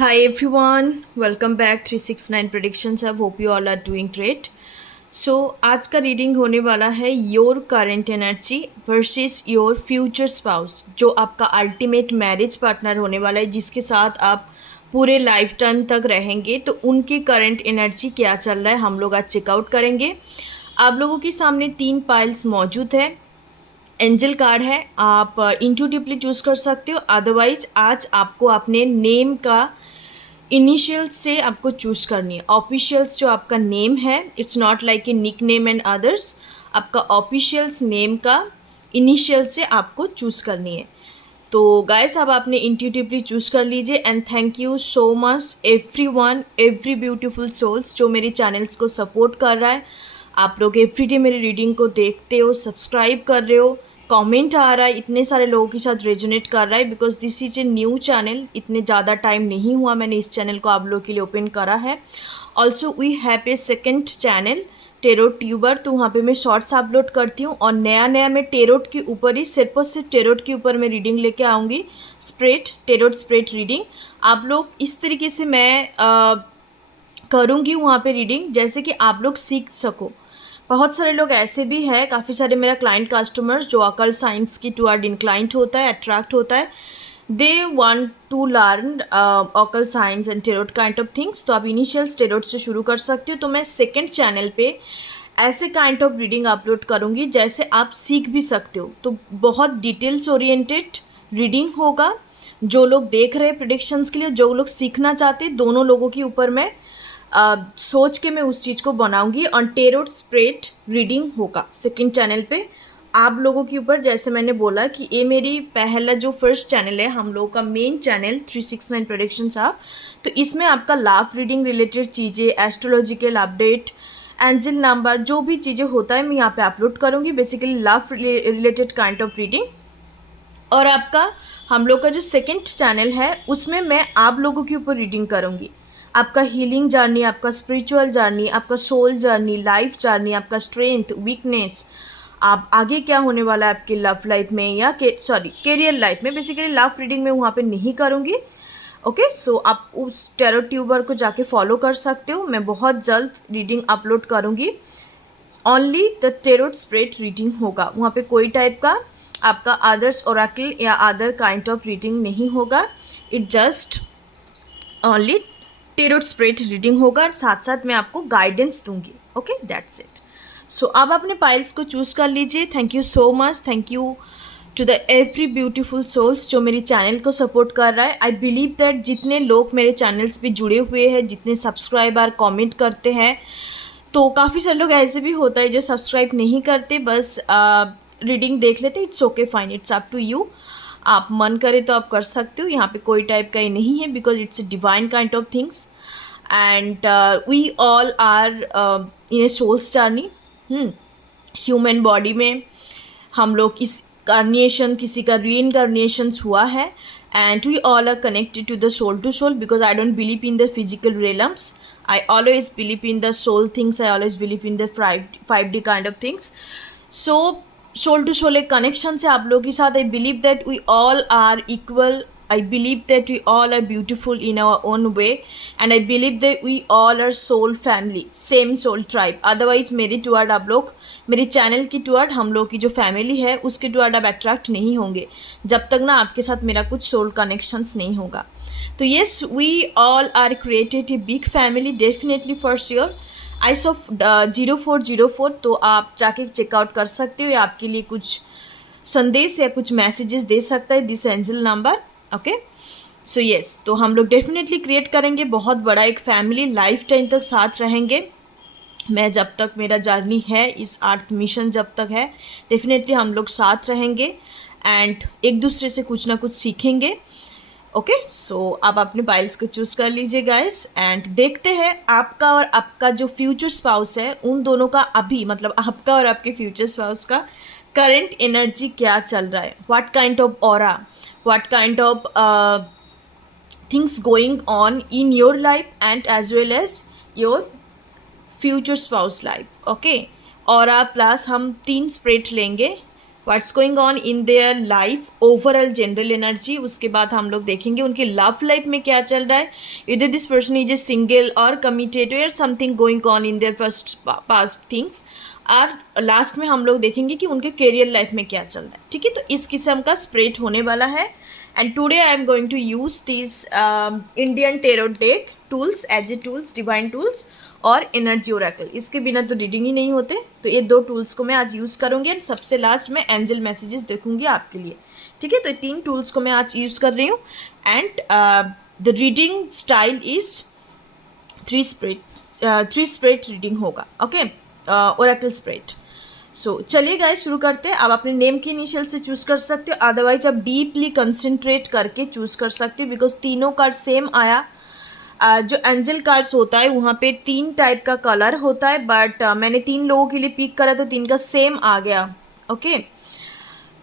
Hi everyone, welcome back 369 predictions. I hope you all are doing great. So आज का reading होने वाला है your current energy versus your future spouse, जो आपका अल्टीमेट मैरिज पार्टनर होने वाला है, जिसके साथ आप पूरे लाइफ टाइम तक रहेंगे। तो उनकी करंट एनर्जी क्या चल रहा है हम लोग आज चेकआउट करेंगे। आप लोगों के सामने 3 पाइल्स मौजूद है। एंजल कार्ड है, आप इंट्यूटिवली चूज़ कर सकते हो। अदरवाइज आज आपको अपने नेम का इनिशियल्स से आपको चूज़ करनी है। ऑफिशियल्स जो आपका नेम है, it's not like a nick name and others. आपका ऑफिशियल्स नेम का इनिशियल से आपको चूज़ करनी है। तो गाइस अब आपने इंट्यूटिवली चूज़ कर लीजिए। And thank you so much everyone, every beautiful souls जो मेरे चैनल्स को सपोर्ट कर रहा है। आप लोग एवरीडे मेरी रीडिंग को देखते हो, सब्सक्राइब कर रहे हो, कमेंट आ रहा है, इतने सारे लोगों के साथ रेजोनेट कर रहा है। Because this is a new channel, इतने ज़्यादा टाइम नहीं हुआ मैंने इस चैनल को आप लोगों के लिए ओपन करा है। Also we have a second channel tarot tuber, तो वहाँ पे मैं शॉर्ट्स अपलोड करती हूँ। और नया नया मैं टेरोट के ऊपर ही, सिर्फ और सिर्फ टेरोट के ऊपर मैं रीडिंग लेके आऊँगी। स्प्रेड टेरोट स्प्रेड रीडिंग आप लोग इस तरीके से मैं करूँगी वहाँ पे रीडिंग, जैसे कि आप लोग सीख सको। बहुत सारे लोग ऐसे भी हैं, काफ़ी सारे मेरा क्लाइंट कस्टमर्स जो अकल साइंस की टुवर्ड इंक्लाइंट होता है, अट्रैक्ट होता है। They want to learn occult science and tarot kind of things. तो आप इनिशियल टेरोट से शुरू कर सकते हो। तो मैं सेकंड चैनल पे ऐसे काइंड ऑफ रीडिंग अपलोड करूँगी जैसे आप सीख भी सकते हो। तो बहुत डिटेल्स ओरिएंटेड रीडिंग होगा। जो लोग देख रहे हैं प्रेडिक्शंस के लिए, जो लोग सीखना चाहते हैं, दोनों लोगों के ऊपर मैं सोच के मैं उस चीज़ को बनाऊंगी। और टेरोट स्प्रेड रीडिंग होगा सेकंड चैनल पे आप लोगों के ऊपर। जैसे मैंने बोला कि ये मेरी पहला जो फर्स्ट चैनल है हम लोगों का मेन चैनल 369 प्रेडिक्शंस आप, तो इसमें आपका लाइफ रीडिंग रिलेटेड चीज़ें, एस्ट्रोलॉजिकल अपडेट, एंजल नंबर, जो भी चीज़ें होता है मैं यहाँ पे अपलोड करूँगी। Basically life related kind of reading. और आपका हम लोग का जो सेकंड चैनल है उसमें मैं आप लोगों के ऊपर रीडिंग करूँगी। आपका हीलिंग जर्नी, आपका स्पिरिचुअल जर्नी, आपका सोल जर्नी, लाइफ जर्नी, आपका स्ट्रेंथ, वीकनेस, आप आगे क्या होने वाला है आपकी लव लाइफ में या कैरियर लाइफ में। बेसिकली लव रीडिंग में वहाँ पे नहीं करूँगी। ओके, सो आप उस टेरो ट्यूबर को जाके फॉलो कर सकते हो। मैं बहुत जल्द रीडिंग अपलोड करूँगी। Only the tarot spread reading होगा वहाँ पे, कोई टाइप का आपका अदर्स ओरेकल या अदर काइंड ऑफ रीडिंग नहीं होगा। It just only tarot spread reading होगा। साथ साथ मैं आपको गाइडेंस दूंगी। Okay, that's it. सो अब अपने पाइल्स को चूज़ कर लीजिए। Thank you so much, thank you to the every beautiful souls जो मेरे चैनल को सपोर्ट कर रहा है। आई बिलीव दैट जितने लोग मेरे चैनल्स पे जुड़े हुए हैं, जितने सब्सक्राइबर कमेंट करते हैं, तो काफ़ी सारे लोग ऐसे भी होता है जो सब्सक्राइब नहीं करते, बस रीडिंग देख लेते। It's okay, fine, it's up to you. आप मन करे तो आप कर सकते हो। यहाँ पे कोई टाइप का ये नहीं है, because it's a divine kind of things. And we all are in a souls journey. Human body में हम लोग इस कार्निएशन, किसी का रीइनकार्निएशंस हुआ है। And we all are connected to the soul to soul, because I don't believe in the physical realms. I always believe in the soul things. I always believe in the 5D kind of things. So soul to soul एक connection से आप लोगों के साथ। I believe that we all are equal. I believe that we all are beautiful in our own way. And I believe that we all are soul family, same soul tribe. Otherwise मेरे toward आप लोग, मेरे channel की toward, हम लोग की जो family है उसके टुवर्ड आप अट्रैक्ट नहीं होंगे जब तक ना आपके साथ मेरा कुछ सोल कनेक्शंस नहीं होगा। तो yes, we all are created a big family, definitely for sure. Ice of 0404, तो आप जाके चेकआउट कर सकते हो। या आपके लिए कुछ संदेश या कुछ मैसेजेस दे सकता है this angel number. Okay, so yes, तो हम लोग डेफिनेटली क्रिएट करेंगे बहुत बड़ा एक फैमिली, लाइफ टाइम तक साथ रहेंगे। मैं जब तक मेरा जर्नी है, इस अर्थ मिशन जब तक है, डेफिनेटली हम लोग साथ रहेंगे एंड एक दूसरे से कुछ ना कुछ सीखेंगे। ओके, सो आप अपने पाइल्स को चूज़ कर लीजिए गाइस। एंड देखते हैं आपका और आपका जो फ्यूचर स्पाउस है, उन दोनों का अभी, मतलब आपका और आपके फ्यूचर स्पाउस का करंट एनर्जी क्या चल रहा है। What kind of aura, what kind of things going on in your life and as well as your future spouse life. Okay, aura plus हम 3 स्प्रेड लेंगे what's going on in their life, overall general energy. उसके बाद हम लोग देखेंगे उनकी love life में क्या चल रहा है, इधर this person is a single और कमिटेड और something going on in there first past things. और लास्ट में हम लोग देखेंगे कि उनके करियर लाइफ में क्या चल रहा है। ठीक है, तो इस किस्म का स्प्रेड होने वाला है। And today I am going to use this Indian tarot deck tools as a tools, divine tools और एनर्जी ओरेकल। इसके बिना तो रीडिंग ही नहीं होते, तो ये दो टूल्स को मैं आज यूज़ करूँगी। एंड सबसे लास्ट में एंजल मैसेजेस देखूंगी आपके लिए। ठीक है, तो ये तीन टूल्स को मैं आज यूज़ कर रही हूँ। And the reading style is three spread reading होगा। Okay, oracle spread. सो चलिए गाइस शुरू करते हैं। आप अपने नेम के इनिशियल से चूज़ कर सकते हो, अदरवाइज आप डीपली कंसंट्रेट करके चूज़ कर सकते हो, बिकॉज तीनों कार्ड सेम आया। जो एंजल कार्ड्स होता है वहाँ पे 3 टाइप का कलर होता है, बट मैंने 3 लोगों के लिए पिक करा तो 3 का सेम आ गया। ओके,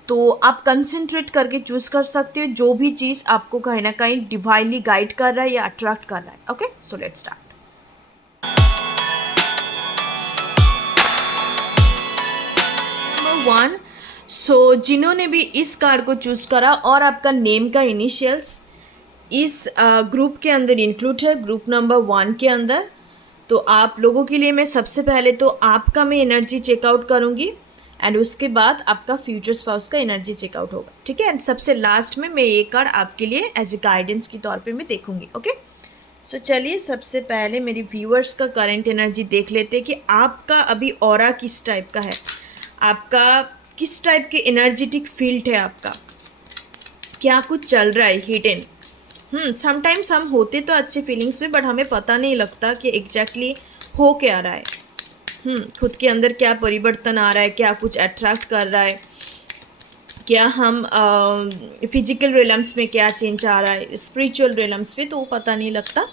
तो आप कंसंट्रेट करके चूज़ कर सकते हो जो भी चीज़ आपको कहीं ना कहीं डिवाइनली गाइड कर रहा है या अट्रैक्ट कर रहा है। Okay, so let's start. Number 1, सो जिन्होंने भी इस कार्ड को चूज़ करा और आपका नेम का इनिशियल्स इस ग्रुप के अंदर इंक्लूड है, ग्रुप नंबर 1 के अंदर। तो आप लोगों के लिए मैं सबसे पहले तो आपका मैं एनर्जी चेकआउट करूँगी एंड उसके बाद आपका फ्यूचर स्पाउस का एनर्जी चेकआउट होगा। ठीक है, एंड सबसे लास्ट में मैं ये कार्ड आपके लिए एज ए गाइडेंस के तौर पे मैं देखूँगी। ओके, सो चलिए सबसे पहले मेरी व्यूअर्स का करंट एनर्जी देख लेते हैं कि आपका अभी ऑरा किस टाइप का है, आपका किस टाइप के एनर्जेटिक फील्ड है, आपका क्या कुछ चल रहा है हिडन। समटाइम्स हम होते तो अच्छे फीलिंग्स में, बट हमें पता नहीं लगता कि एग्जैक्टली हो क्या रहा है। खुद के अंदर क्या परिवर्तन आ रहा है, क्या कुछ अट्रैक्ट कर रहा है, क्या हम फिजिकल रिलम्स में क्या चेंज आ रहा है, स्पिरिचुअल रिलम्स में, तो वो पता नहीं लगता।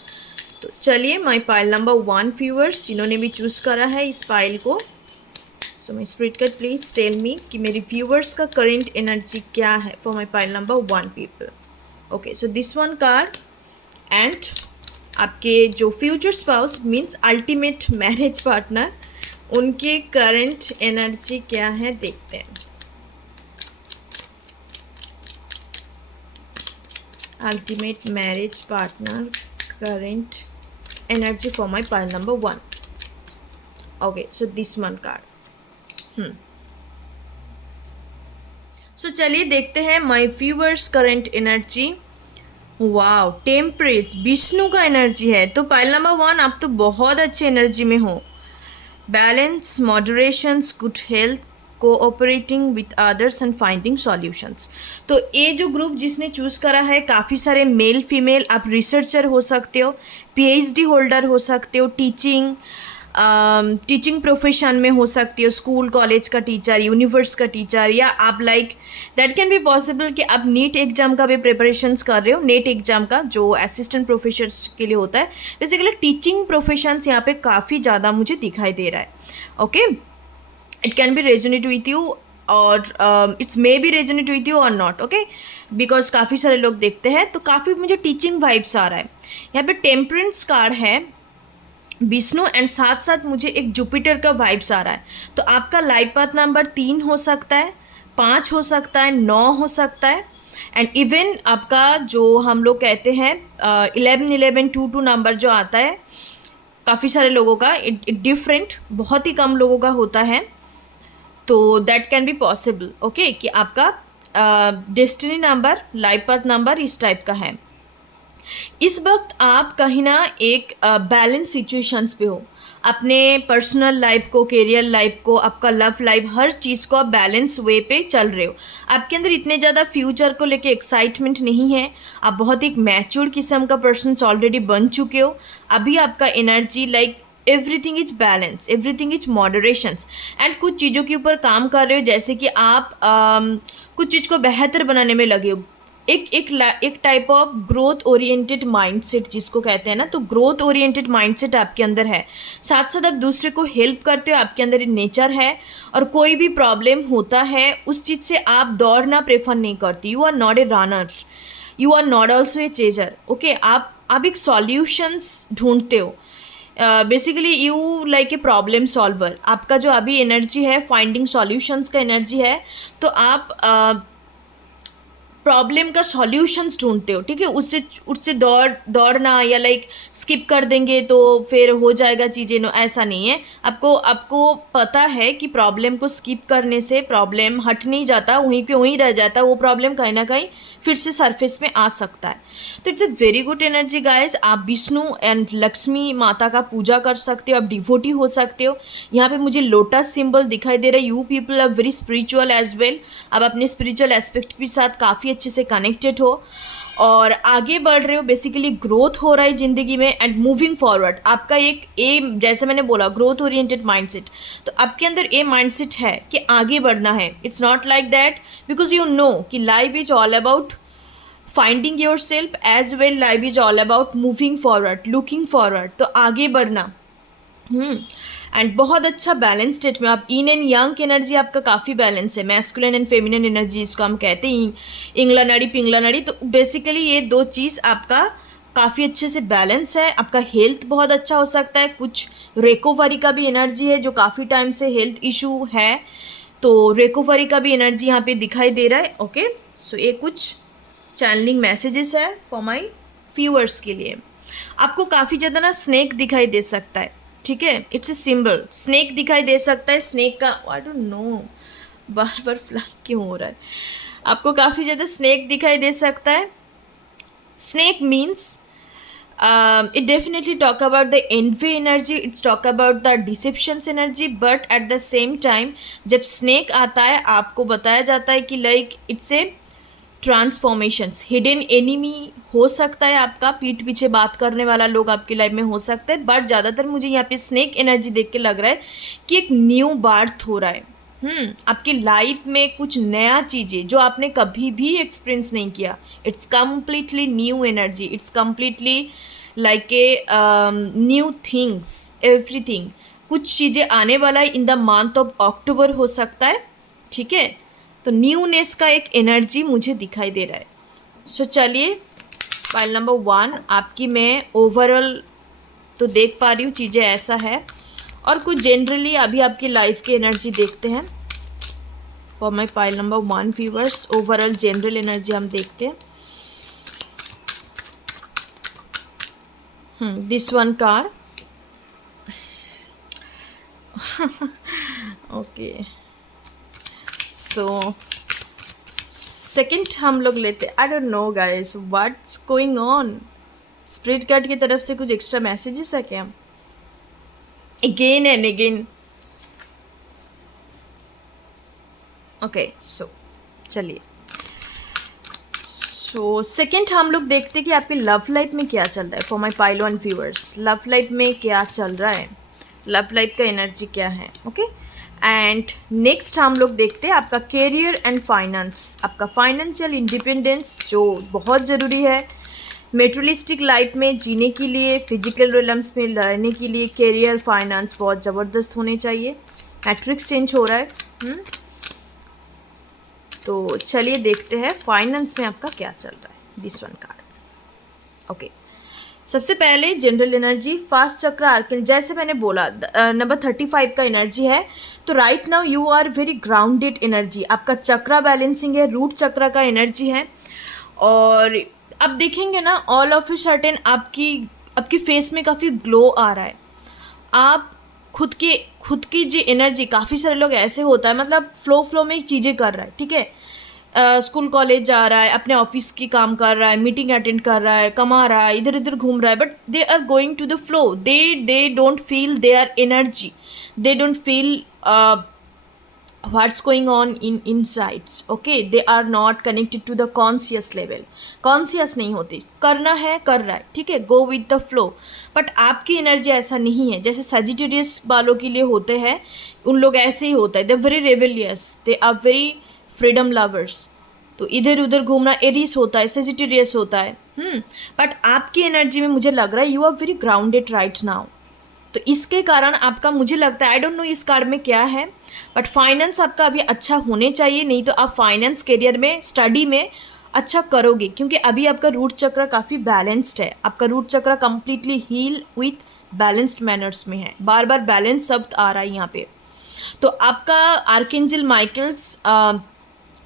तो चलिए माय पाइल नंबर 1 व्यूअर्स जिन्होंने भी चूज़ करा है इस पाइल को, so my spirit guide please tell me कि मेरे व्यूअर्स का करेंट एनर्जी क्या है for my pile number 1 people. Okay, so this one card and आपके जो future spouse means ultimate marriage partner, उनके करंट एनर्जी क्या है देखते हैं। Ultimate marriage partner current energy for my pile number 1। Okay, so this one card. So चलिए देखते हैं my viewers current energy. Wow, टेम्परेस, Vishnu का एनर्जी है। तो पाइल नंबर 1 आप तो बहुत अच्छे एनर्जी में हो। Balance, moderations, good health, cooperating with others and finding solutions. तो ये जो ग्रुप जिसने चूज़ करा है, काफ़ी सारे मेल फीमेल, आप रिसर्चर हो सकते हो, पीएचडी होल्डर हो सकते हो, टीचिंग प्रोफेशन में हो सकती हो, स्कूल कॉलेज का टीचर, यूनिवर्स का टीचर, या आप like that can be possible कि आप नीट एग्जाम का भी प्रिपरेशंस कर रहे हो। नेट एग्जाम का जो असिस्टेंट प्रोफेसर्स के लिए होता है, बेसिकली टीचिंग प्रोफेशंस यहाँ पे काफ़ी ज़्यादा मुझे दिखाई दे रहा है। Okay, it can be resonate with you और it's may be resonate with you और नॉट। ओके, बिकॉज काफ़ी सारे लोग देखते हैं तो काफ़ी मुझे टीचिंग वाइब्स आ रहा है। यहाँ पे टेम्परेंस कार्ड है, विष्णु एंड साथ साथ मुझे एक जुपिटर का वाइब्स आ रहा है। तो आपका लाइफ पाथ नंबर 3 हो सकता है, 5 हो सकता है, 9 हो सकता है, एंड इवन आपका जो हम लोग कहते हैं 11 2 नंबर जो आता है, काफ़ी सारे लोगों का इट डिफरेंट, बहुत ही कम लोगों का होता है। तो that can be possible. Okay, कि आपका destiny number, life path number इस टाइप का है। इस वक्त आप कहीं ना एक बैलेंस सिचुएशंस पे हो, अपने पर्सनल लाइफ को, करियर लाइफ को, आपका लव लाइफ, हर चीज़ को आप बैलेंस वे पे चल रहे हो। आपके अंदर इतने ज़्यादा फ्यूचर को लेके एक्साइटमेंट नहीं है, आप बहुत एक मैच्योर किस्म का पर्सन ऑलरेडी बन चुके हो। अभी आपका energy like everything is balance, everything is moderations, and कुछ चीज़ों के ऊपर काम कर रहे हो, जैसे कि आप कुछ चीज़ को बेहतर बनाने में लगे हो। एक type of growth oriented mindset जिसको कहते हैं ना, तो ग्रोथ ओरिएंटेड माइंडसेट आपके अंदर है। साथ साथ आप दूसरे को हेल्प करते हो, आपके अंदर नेचर है। और कोई भी प्रॉब्लम होता है उस चीज़ से आप दौड़ना प्रेफर नहीं करती। You are not a runner, you are not also a chaser. Okay, आप एक सॉल्यूशंस ढूंढते हो। Basically you like a problem solver. आपका जो अभी एनर्जी है फाइंडिंग सॉल्यूशंस का एनर्जी है, तो आप प्रॉब्लम का सॉल्यूशंस ढूंढते हो, ठीक है। उससे उससे दौड़ना या लाइक स्किप कर देंगे तो फिर हो जाएगा चीज़ें, नो ऐसा नहीं है। आपको आपको पता है कि प्रॉब्लम को स्किप करने से प्रॉब्लम हट नहीं जाता, वहीं पे वहीं रह जाता, वो प्रॉब्लम कहीं ना कहीं फिर से सरफेस में आ सकता है। तो it's a very good energy guys. आप विष्णु एंड लक्ष्मी माता का पूजा कर सकते हो, आप डिवोटी हो सकते हो। यहाँ पे मुझे लोटस सिंबल दिखाई दे रहा है। You people are very spiritual as well. आप अपने स्पिरिचुअल एस्पेक्ट के साथ काफ़ी अच्छे से कनेक्टेड हो और आगे बढ़ रहे हो, बेसिकली ग्रोथ हो रहा है ज़िंदगी में एंड मूविंग फॉरवर्ड। आपका एक एम, जैसे मैंने बोला, ग्रोथ ओरिएंटेड माइंडसेट, तो आपके अंदर ये माइंडसेट है कि आगे बढ़ना है। It's not like that, because you know कि life is all about finding yourself as well, life is all about moving forward, looking forward, तो आगे बढ़ना। एंड बहुत अच्छा बैलेंस स्टेट में आप, इन एंड यंग एनर्जी आपका काफ़ी बैलेंस है। मैस्कुलिन एंड फेमिनिन एनर्जी इसको हम कहते हैं, इंगला नाड़ी पिंगला नाड़ी। तो बेसिकली ये दो चीज़ आपका काफ़ी अच्छे से बैलेंस है। आपका हेल्थ बहुत अच्छा हो सकता है। कुछ रिकवरी का भी एनर्जी है, जो काफ़ी टाइम से हेल्थ इशू है, तो रिकवरी का भी एनर्जी यहाँ पे दिखाई दे रहा है। ओके, सो ये कुछ चैनलिंग मैसेजेस है फॉर माय व्यूअर्स के लिए। आपको काफ़ी ज़्यादा ना स्नेक दिखाई दे सकता है, ठीक है। इट्स ए सिंबल, स्नेक दिखाई दे सकता है। स्नेक का आई don't no bar bar fly क्यों हो रहा है। आपको काफ़ी ज़्यादा स्नेक दिखाई दे सकता है। Snake means it definitely talk about the envy energy, it's talk about the deceptions energy, but at the same time जब स्नेक आता है आपको बताया जाता है कि like it's a transformations. Hidden enemy हो सकता है आपका, पीठ पीछे बात करने वाला लोग आपकी लाइफ में हो सकता है, बट ज़्यादातर मुझे यहाँ पे स्नेक एनर्जी देख के लग रहा है कि एक न्यू बर्थ हो रहा है। आपकी लाइफ में कुछ नया चीज़ें जो आपने कभी भी एक्सपीरियंस नहीं किया। It's completely new energy, it's completely like a new things, everything. कुछ चीज़ें आने वाला है in the month of October हो सकता है, ठीक है। तो न्यूनेस का एक एनर्जी मुझे दिखाई दे रहा है। सो चलिए, फाइल नंबर 1 आपकी मैं ओवरऑल तो देख पा रही हूँ चीज़ें ऐसा है, और कुछ जनरली अभी आपकी लाइफ की एनर्जी देखते हैं for my file number 1 viewers. Overall general energy हम देखते हैं। This one car okay, so second हम लोग लेते। आई don't no guys what's going on. Spirit card की तरफ से कुछ एक्स्ट्रा मैसेजेस है क्या? Again and again. ओके, सो चलिए, सो सेकंड हम लोग देखते हैं कि आपकी लव लाइफ में क्या चल रहा है for my pile 1 viewers. Love life में क्या चल रहा है, लव लाइफ का एनर्जी क्या है। ओके, एंड नेक्स्ट हम लोग देखते हैं आपका कैरियर एंड फाइनेंस। आपका फाइनेंशियल इंडिपेंडेंस जो बहुत ज़रूरी है मेटेरियलिस्टिक लाइफ में जीने के लिए, फिजिकल रिलम्स में लड़ने के लिए कैरियर फाइनेंस बहुत ज़बरदस्त होने चाहिए। मैट्रिक्स चेंज हो रहा है। तो चलिए देखते हैं फाइनेंस में आपका क्या चल रहा है। This one card. ओके, सबसे पहले जनरल एनर्जी फर्स्ट चक्र आर्कन, जैसे मैंने बोला नंबर 35 का एनर्जी है। तो right now you are very grounded energy. आपका चक्रा बैलेंसिंग है, रूट चक्रा का एनर्जी है। और अब देखेंगे ना, ऑल ऑफ ए सर्टेन आपकी फेस में काफ़ी ग्लो आ रहा है। आप खुद की जो एनर्जी, काफ़ी सारे लोग ऐसे होता है मतलब फ्लो में चीज़ें कर रहा है, ठीक है। स्कूल कॉलेज जा रहा है, अपने ऑफिस की काम कर रहा है, मीटिंग अटेंड कर रहा है, कमा रहा है, इधर उधर घूम रहा है, but they are going to the flow. They don't feel their energy, they don't feel what's going on in insides. Okay, they are not connected to the conscious level. Conscious नहीं होती, करना है कर रहा है, ठीक है, go with the flow. But आपकी एनर्जी ऐसा नहीं है जैसे सजिटेरियस वालों के लिए होते हैं, उन लोग ऐसे ही होता है। They very rebellious, they are very freedom lovers. तो इधर उधर घूमना एरिस होता है, सजिटेरियस होता है। बट आपकी एनर्जी में मुझे लग रहा है you are very grounded right now. तो इसके कारण आपका, मुझे लगता है, आई डोंट नो इस कार्ड में क्या है, बट फाइनेंस आपका अभी अच्छा होने चाहिए। नहीं तो आप फाइनेंस करियर में, स्टडी में अच्छा करोगे, क्योंकि अभी आपका रूट चक्र काफ़ी बैलेंस्ड है। आपका root chakra completely heal with balanced manners में है, बार बार बैलेंस शब्द आ रहा है यहाँ पे। तो आपका आर्कएंजल माइकल्स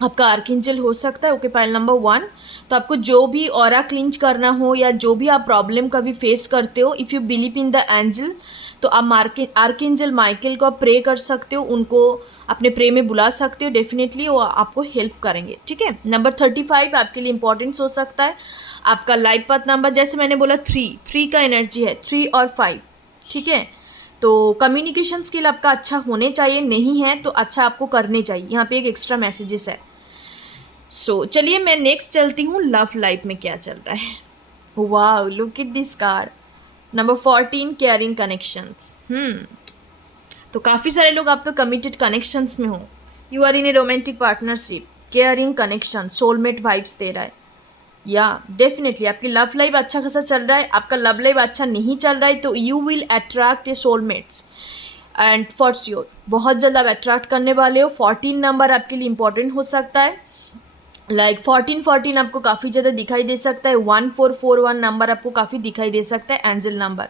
आपका आर्कएंजल हो सकता है। Okay, pile number 1। तो आपको जो भी ऑरा क्लिंच करना हो या जो भी आप प्रॉब्लम कभी फेस करते हो, if you believe in the angel, तो आप आर्कएंजल माइकल को आप प्रे कर सकते हो, उनको अपने प्रे में बुला सकते हो, डेफिनेटली वो आपको हेल्प करेंगे। ठीक है, नंबर 35 आपके लिए इंपॉर्टेंस हो सकता है। आपका लाइफ पाथ नंबर, जैसे मैंने बोला 3 का एनर्जी है, 3 और 5। ठीक है, तो कम्युनिकेशन स्किल आपका अच्छा होने चाहिए, नहीं है तो अच्छा आपको करने चाहिए। यहाँ पे एक एक्स्ट्रा मैसेजेस है। चलिए मैं नेक्स्ट चलती हूँ, लव लाइफ में क्या चल रहा है। वाह, look at this card, number 14, caring connections. तो काफ़ी सारे लोग आप तो कमिटेड कनेक्शंस में हो, you are in a romantic partnership, caring connection, soulmate vibes दे रहा है। या डेफिनेटली आपकी लव लाइफ अच्छा खासा चल रहा है। आपका लव लाइफ अच्छा नहीं चल रहा है तो you will attract A soulmates and for sure बहुत जल्द आप अट्रैक्ट करने वाले हो। 14 नंबर आपके लिए इंपॉर्टेंट हो सकता है, लाइक 14 आपको काफ़ी ज़्यादा दिखाई दे सकता है। 1441 नंबर आपको काफ़ी दिखाई दे सकता है, एंजल नंबर।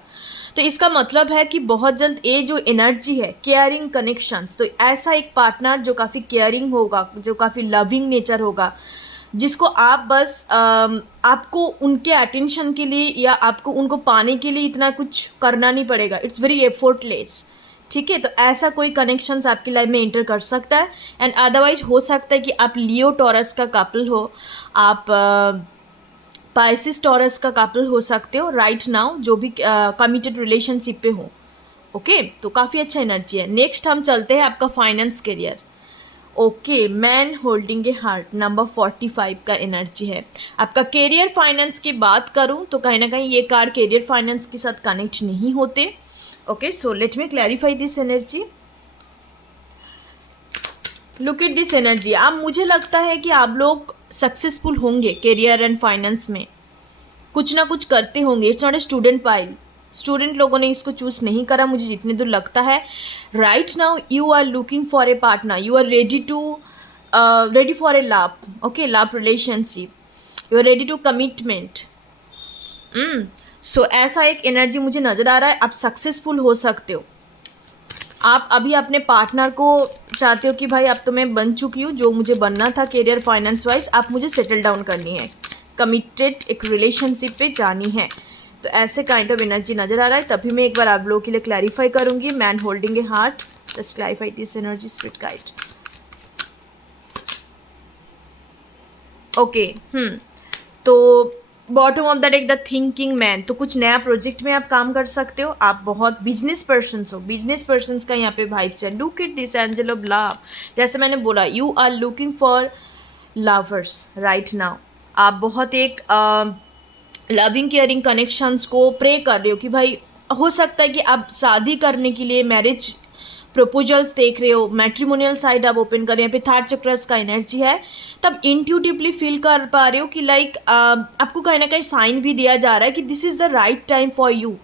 तो इसका मतलब है कि बहुत जल्द ये जो एनर्जी है, केयरिंग कनेक्शंस, तो ऐसा एक पार्टनर जो काफ़ी केयरिंग होगा, जो काफ़ी लविंग नेचर होगा, जिसको आप बस आपको उनके अटेंशन के लिए या आपको उनको पाने के लिए इतना कुछ करना नहीं पड़ेगा, इट्स वेरी एफर्टलेस। ठीक है, तो ऐसा कोई कनेक्शंस आपकी लाइफ में एंटर कर सकता है। एंड अदरवाइज हो सकता है कि आप लियो टॉरस का कपल हो, आप पाइसिस टॉरस का कपल हो सकते हो राइट नाउ, जो भी कमिटेड रिलेशनशिप पे हो। ओके, तो काफ़ी अच्छा एनर्जी है। नेक्स्ट हम चलते हैं आपका finance career. Okay, man holding a heart, number 45 का एनर्जी है। आपका करियर फाइनेंस की बात करूं तो कहीं ना कहीं ये कार्ड करियर फाइनेंस के साथ कनेक्ट नहीं होते। Okay, so let me clarify this energy. Look at this energy. आप, मुझे लगता है कि आप लोग सक्सेसफुल होंगे करियर एंड फाइनेंस में, कुछ ना कुछ करते होंगे। It's not a student pile, student लोगों ने इसको चूज़ नहीं करा, मुझे जितने दूर लगता है। Right now you are looking for a partner, you are ready for a love. Okay, love relationship, you are ready to commitment. So ऐसा एक एनर्जी मुझे नज़र आ रहा है। आप सक्सेसफुल हो सकते हो। आप अभी अपने पार्टनर को चाहते हो कि भाई अब तो मैं बन चुकी हूँ जो मुझे बनना था करियर फाइनेंस वाइज, आप मुझे सेटल डाउन करनी है, कमिटेड एक रिलेशनशिप पे जानी है। तो ऐसे काइंड ऑफ एनर्जी नज़र आ रहा है। तभी मैं एक बार आप लोगों के लिए क्लैरिफाई करूँगी। Man holding a heart, just clarify this energy spirit guide. Okay, तो bottom of the deck the thinking man, तो कुछ नया प्रोजेक्ट में आप काम कर सकते हो। आप बहुत बिजनेस पर्सन हो, बिजनेस पर्सन का यहाँ पे वाइब्स है। Look at this angel of love, जैसे मैंने बोला you are looking for lovers right now. आप बहुत एक लविंग केयरिंग कनेक्शंस को प्रे कर रहे हो कि भाई हो सकता है कि आप शादी करने के लिए मैरिज प्रपोजल्स देख रहे हो, मैट्रिमोनियल साइड आप ओपन कर रहे हैं। पे थर्ड चक्रस का एनर्जी है, तब इंट्यूटिवली फील कर पा रहे हो कि लाइक आपको कहीं ना कहीं साइन भी दिया जा रहा है कि this is the right time for you.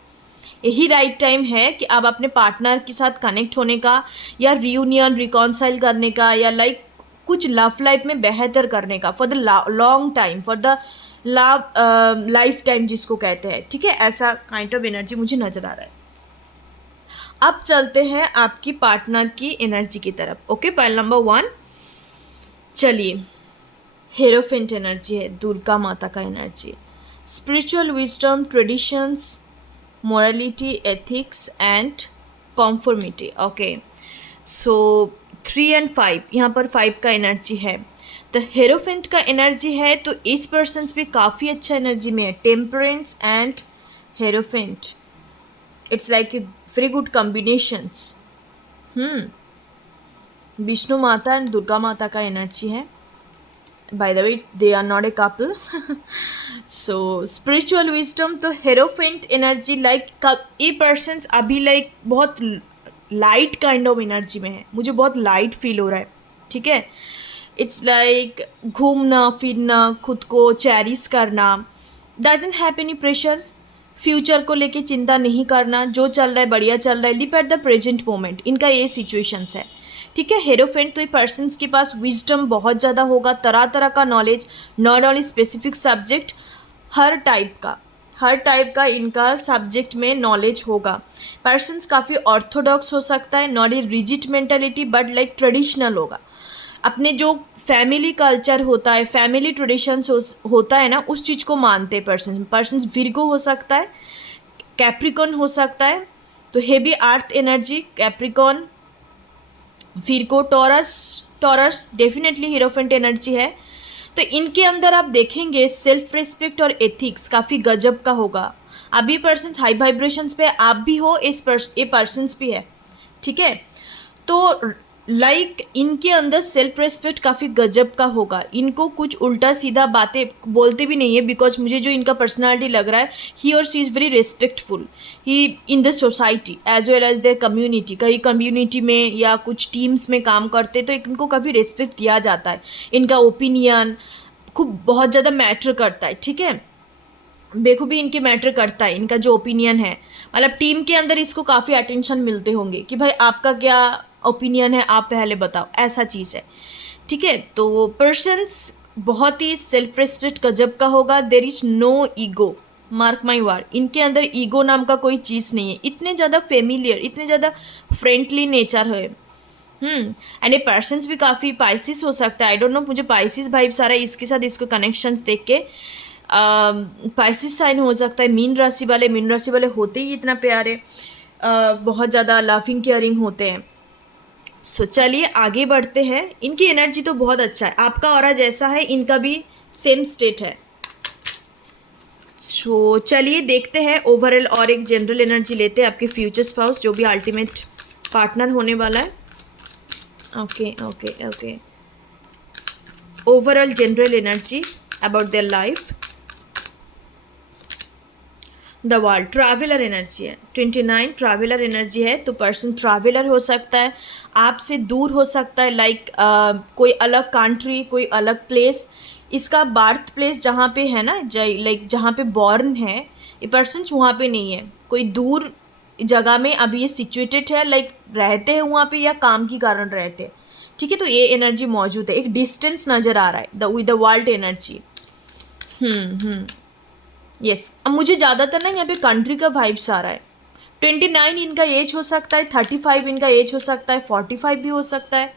यही राइट टाइम है कि आप अपने पार्टनर के साथ कनेक्ट होने का, या रियूनियन रिकॉन्साइल करने का, या लाइक कुछ लव लाइफ में बेहतर करने का, for the long time, for the love life time जिसको कहते हैं। ठीक है, ऐसा काइंड ऑफ एनर्जी मुझे नज़र आ रहा है। अब चलते हैं आपकी पार्टनर की एनर्जी की तरफ। Okay, pile number 1। चलिए, हेरोफेंट एनर्जी है, दुर्गा माता का energy. Spiritual wisdom, traditions, morality, ethics and conformity. Okay, so 3 and 5, यहाँ पर 5 का एनर्जी है। तो हेरोफेंट का एनर्जी है, तो इस पर्सन भी काफ़ी अच्छा एनर्जी में है। Temperance and hierophant, it's like a very good combinations. Vishnu माता एंड दुर्गा माता का एनर्जी है। By the way they are not a couple. So spiritual wisdom, तो हेरोफेंट एनर्जी लाइक ये पर्सन अभी लाइक बहुत लाइट काइंड ऑफ एनर्जी में है, मुझे बहुत लाइट फील हो रहा है। ठीक है, इट्स लाइक घूमना फिरना, खुद को चेरिश करना, doesn't have any pressure, future को लेके चिंता नहीं करना, जो चल रहा है बढ़िया चल रहा है, live at the present moment, इनका ये सिचुएशंस है। ठीक है, हेरोफेंट, तो ये पर्सन्स के पास विजडम बहुत ज़्यादा होगा, तरह तरह का knowledge, not only specific subject, her type का। हर टाइप का इनका सब्जेक्ट में नॉलेज होगा। पर्सन्स काफ़ी ऑर्थोडॉक्स हो सकता है, not a rigid mentality but like traditional होगा। अपने जो फैमिली कल्चर होता है, फैमिली ट्रेडिशंस होता है ना, उस चीज़ को मानते हैं पर्सन्स। विर्गो हो सकता है, कैप्रिकॉन हो सकता है, तो heavy earth energy Capricorn, Virgo, Taurus definitely hierophant energy है। तो इनके अंदर आप देखेंगे सेल्फ रिस्पेक्ट और एथिक्स काफ़ी गजब का होगा। अभी पर्सन्स हाई वाइब्रेशंस पे आप भी हो, ये पर्सन्स भी है, ठीक है। तो लाइक इनके अंदर सेल्फ रेस्पेक्ट काफ़ी गजब का होगा। इनको कुछ उल्टा सीधा बातें बोलते भी नहीं है, बिकॉज मुझे जो इनका पर्सनालिटी लग रहा है, ही और she is very respectful he in the society as well as their community. कहीं कम्युनिटी में या कुछ टीम्स में काम करते तो इनको काफ़ी रेस्पेक्ट दिया जाता है। इनका ओपिनियन खूब बहुत ज़्यादा मैटर करता है, ठीक है, बेखूबी इनके मैटर करता है इनका जो ओपिनियन है। मतलब टीम के अंदर इसको काफ़ी अटेंशन मिलते होंगे कि भाई आपका क्या ओपिनियन है, आप पहले बताओ, ऐसा चीज़ है, ठीक है। तो पर्सन्स बहुत ही सेल्फ रिस्पेक्ट गजब का होगा। There is no ego, mark my word, इनके अंदर ईगो नाम का कोई चीज़ नहीं है। इतने ज़्यादा फेमिलियर, इतने ज़्यादा फ्रेंडली नेचर है। एंड ये पर्सन्स भी काफ़ी पाइसिस हो सकता है। आई डोंट नो, मुझे पाइसिस भाइब सारा इसके साथ इसको कनेक्शंस देख के पाइसिस साइन हो सकता है। मीन राशि वाले होते ही इतना प्यारे, बहुत ज़्यादा लविंग केयरिंग होते हैं। सो चलिए आगे बढ़ते हैं। इनकी एनर्जी तो बहुत अच्छा है, आपका ऑरा जैसा है इनका भी सेम स्टेट है। सो चलिए देखते हैं ओवरऑल और एक जनरल एनर्जी लेते हैं आपके फ्यूचर स्पाउस जो भी अल्टीमेट पार्टनर होने वाला है। Okay overall general energy about their life. The world traveller energy है, 29 ट्रैवलर एनर्जी है। तो पर्सन ट्रैवलर हो सकता है, आपसे दूर हो सकता है, लाइक कोई अलग कंट्री, कोई अलग प्लेस, इसका बर्थ प्लेस जहाँ पे है ना, लाइक जहाँ पे बॉर्न है ये पर्सन वहाँ पे नहीं है, कोई दूर जगह में अभी ये सिचुएटेड है, लाइक रहते हैं वहाँ पे या काम के कारण रहते हैं, ठीक है। तो ये एनर्जी मौजूद है, एक डिस्टेंस नज़र आ रहा है with the world energy. Yes अब मुझे ज़्यादातर ना यहाँ पे कंट्री का वाइब्स आ रहा है। 29 इनका एज हो सकता है, 35 इनका एज हो सकता है, 45 भी हो सकता है।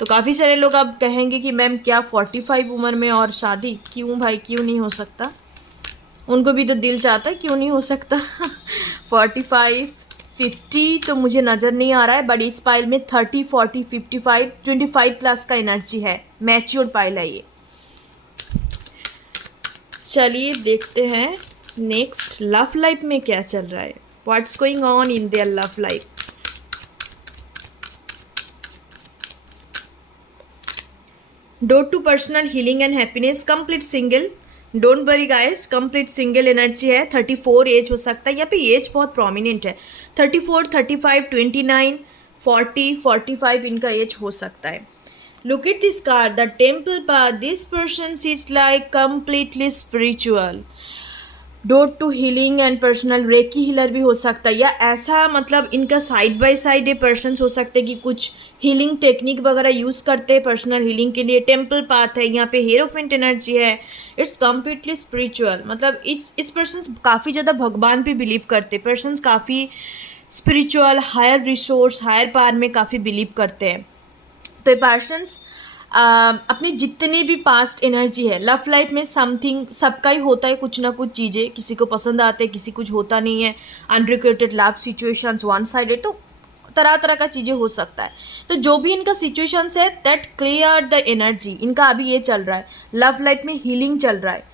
तो काफ़ी सारे लोग अब कहेंगे कि मैम क्या 45 उम्र में और शादी, क्यों भाई, क्यों नहीं हो सकता? उनको भी तो दिल चाहता है, क्यों नहीं हो सकता? 45 50 तो मुझे नज़र नहीं आ रहा है, बट इस पाइल में 30 40 55 25 प्लस का एनर्जी है, मैच्योर पाइल है ये। चलिए देखते हैं नेक्स्ट लव लाइफ में क्या चल रहा है, what's going on in their love life. Door to personal healing and happiness, complete single, don't worry guys, complete single energy है। 34 एज हो सकता है, यहाँ पे एज बहुत प्रोमिनेंट है। 34 35 29 40 45 इनका एज हो सकता है। Look at this card, the temple path. This person is like completely spiritual. Door to healing and personal, reiki healer भी हो सकता है, या ऐसा मतलब इनका साइड बाय साइड ये पर्सन्स हो सकते हैं कि कुछ हीलिंग टेक्निक वगैरह यूज़ करते हैं पर्सनल हीलिंग के लिए। टेम्पल पाथ है, यहाँ पे हीरोफेंट एनर्जी है, इट्स कम्प्लीटली स्पिरिचुअल। मतलब इस पर्सन्स काफ़ी ज़्यादा भगवान पे बिलीव करते हैं, पर्सन्स काफ़ी spiritual, higher resource, higher power में काफ़ी बिलीव करते हैं। तो ये पर्सन्स अपने जितने भी पास्ट एनर्जी है लव लाइफ में, समथिंग सबका ही होता है, कुछ ना कुछ चीज़ें किसी को पसंद आते हैं, किसी कुछ होता नहीं है, unrequited love situations, one sided, तो तरह तरह का चीज़ें हो सकता है। तो जो भी इनका सिचुएशंस है दैट क्लियर द एनर्जी, इनका अभी ये चल रहा है, लव लाइफ में हीलिंग चल रहा है।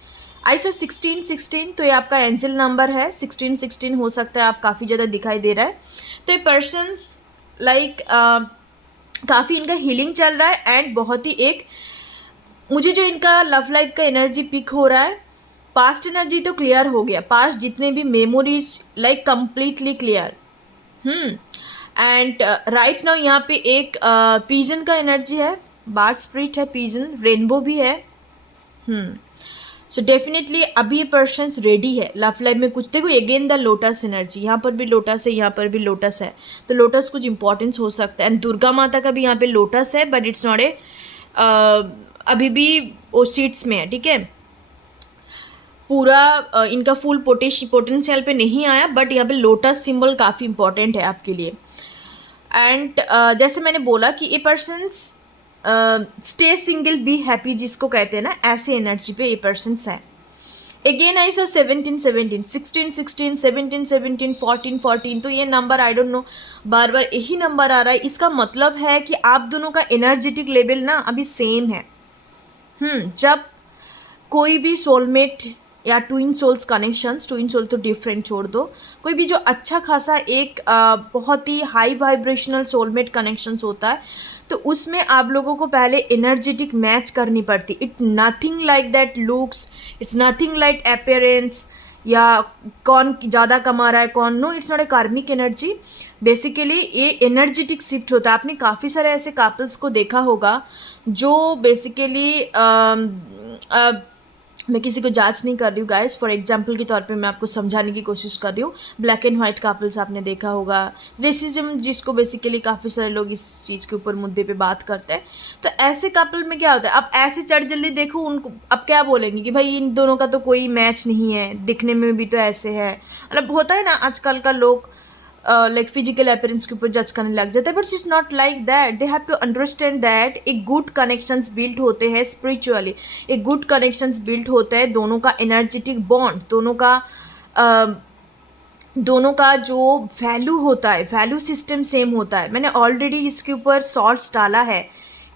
आई सो 16 तो ये आपका एंजल नंबर है, 16 हो सकता है, आप काफ़ी ज़्यादा दिखाई दे रहा है। तो ये पर्सन्स लाइक काफ़ी इनका हीलिंग चल रहा है, एंड बहुत ही एक मुझे जो इनका लव लाइफ का एनर्जी पिक हो रहा है, पास्ट एनर्जी तो क्लियर हो गया, पास्ट जितने भी memories like completely clear. And right now यहाँ पे एक पीजन का एनर्जी है, बार्ड स्पिरिट है, पीजन रेनबो भी है। सो डेफिनेटली अभी ये पर्सन्स रेडी है लव लाइफ में कुछ। देखो अगेन द लोटस एनर्जी, यहाँ पर भी लोटस है, यहाँ पर भी लोटस है, तो लोटस कुछ इंपॉर्टेंस हो सकता है। एंड दुर्गा माता का भी यहाँ पे लोटस है, बट इट्स नॉट ए, अभी भी वो सीड्स में है, ठीक है। पूरा इनका फुल पोटेंशियल पे नहीं आया, बट यहाँ पे लोटस सिंबल काफ़ी इंपॉर्टेंट है आपके लिए। एंड जैसे मैंने बोला कि a persons stay single be happy जिसको कहते हैं ना, ऐसे एनर्जी पे ए पर्सन्स हैं। अगेन आई सो 17 17 16 16 17 17 14 14, तो ये नंबर आई डोंट नो बार बार यही नंबर आ रहा है। इसका मतलब है कि आप दोनों का एनर्जेटिक लेवल ना अभी सेम है। जब कोई भी सोलमेट या twin souls connections, twin soul तो डिफरेंट छोड़ दो, कोई भी जो अच्छा खासा एक बहुत ही हाई वाइब्रेशनल सोलमेट कनेक्शंस होता है, तो उसमें आप लोगों को पहले एनर्जेटिक मैच करनी पड़ती। It nothing like that looks, it's nothing like appearance या कौन ज़्यादा कमा रहा है कौन, नो, इट्स नॉट ए कार्मिक एनर्जी। बेसिकली ये एनर्जेटिक शिफ्ट होता है। आपने काफ़ी सारे ऐसे कपल्स को देखा होगा जो बेसिकली मैं किसी को जांच नहीं कर रही हूँ गाइस, फॉर एग्जांपल के तौर पे मैं आपको समझाने की कोशिश कर रही हूँ। ब्लैक एंड वाइट कपल्स आपने देखा होगा, रेसिज्म जिसको बेसिकली काफ़ी सारे लोग इस चीज़ के ऊपर मुद्दे पे बात करते हैं। तो ऐसे कपल में क्या होता है, आप ऐसे चढ़ जल्दी देखो उनको, अब क्या बोलेंगे कि भाई इन दोनों का तो कोई मैच नहीं है, दिखने में भी तो ऐसे है, मतलब होता है ना आजकल का लोग लाइक फिजिकल अपीयरेंस के ऊपर जज करने लग जाते हैं। But it's not like that, they have to understand that एक गुड कनेक्शंस बिल्ड होते हैं स्पिरिचुअली, एक गुड कनेक्शंस बिल्ड होता है, दोनों का एनर्जेटिक बॉन्ड, दोनों का जो वैल्यू होता है, वैल्यू सिस्टम सेम होता है। मैंने ऑलरेडी इसके ऊपर शॉर्ट्स डाला है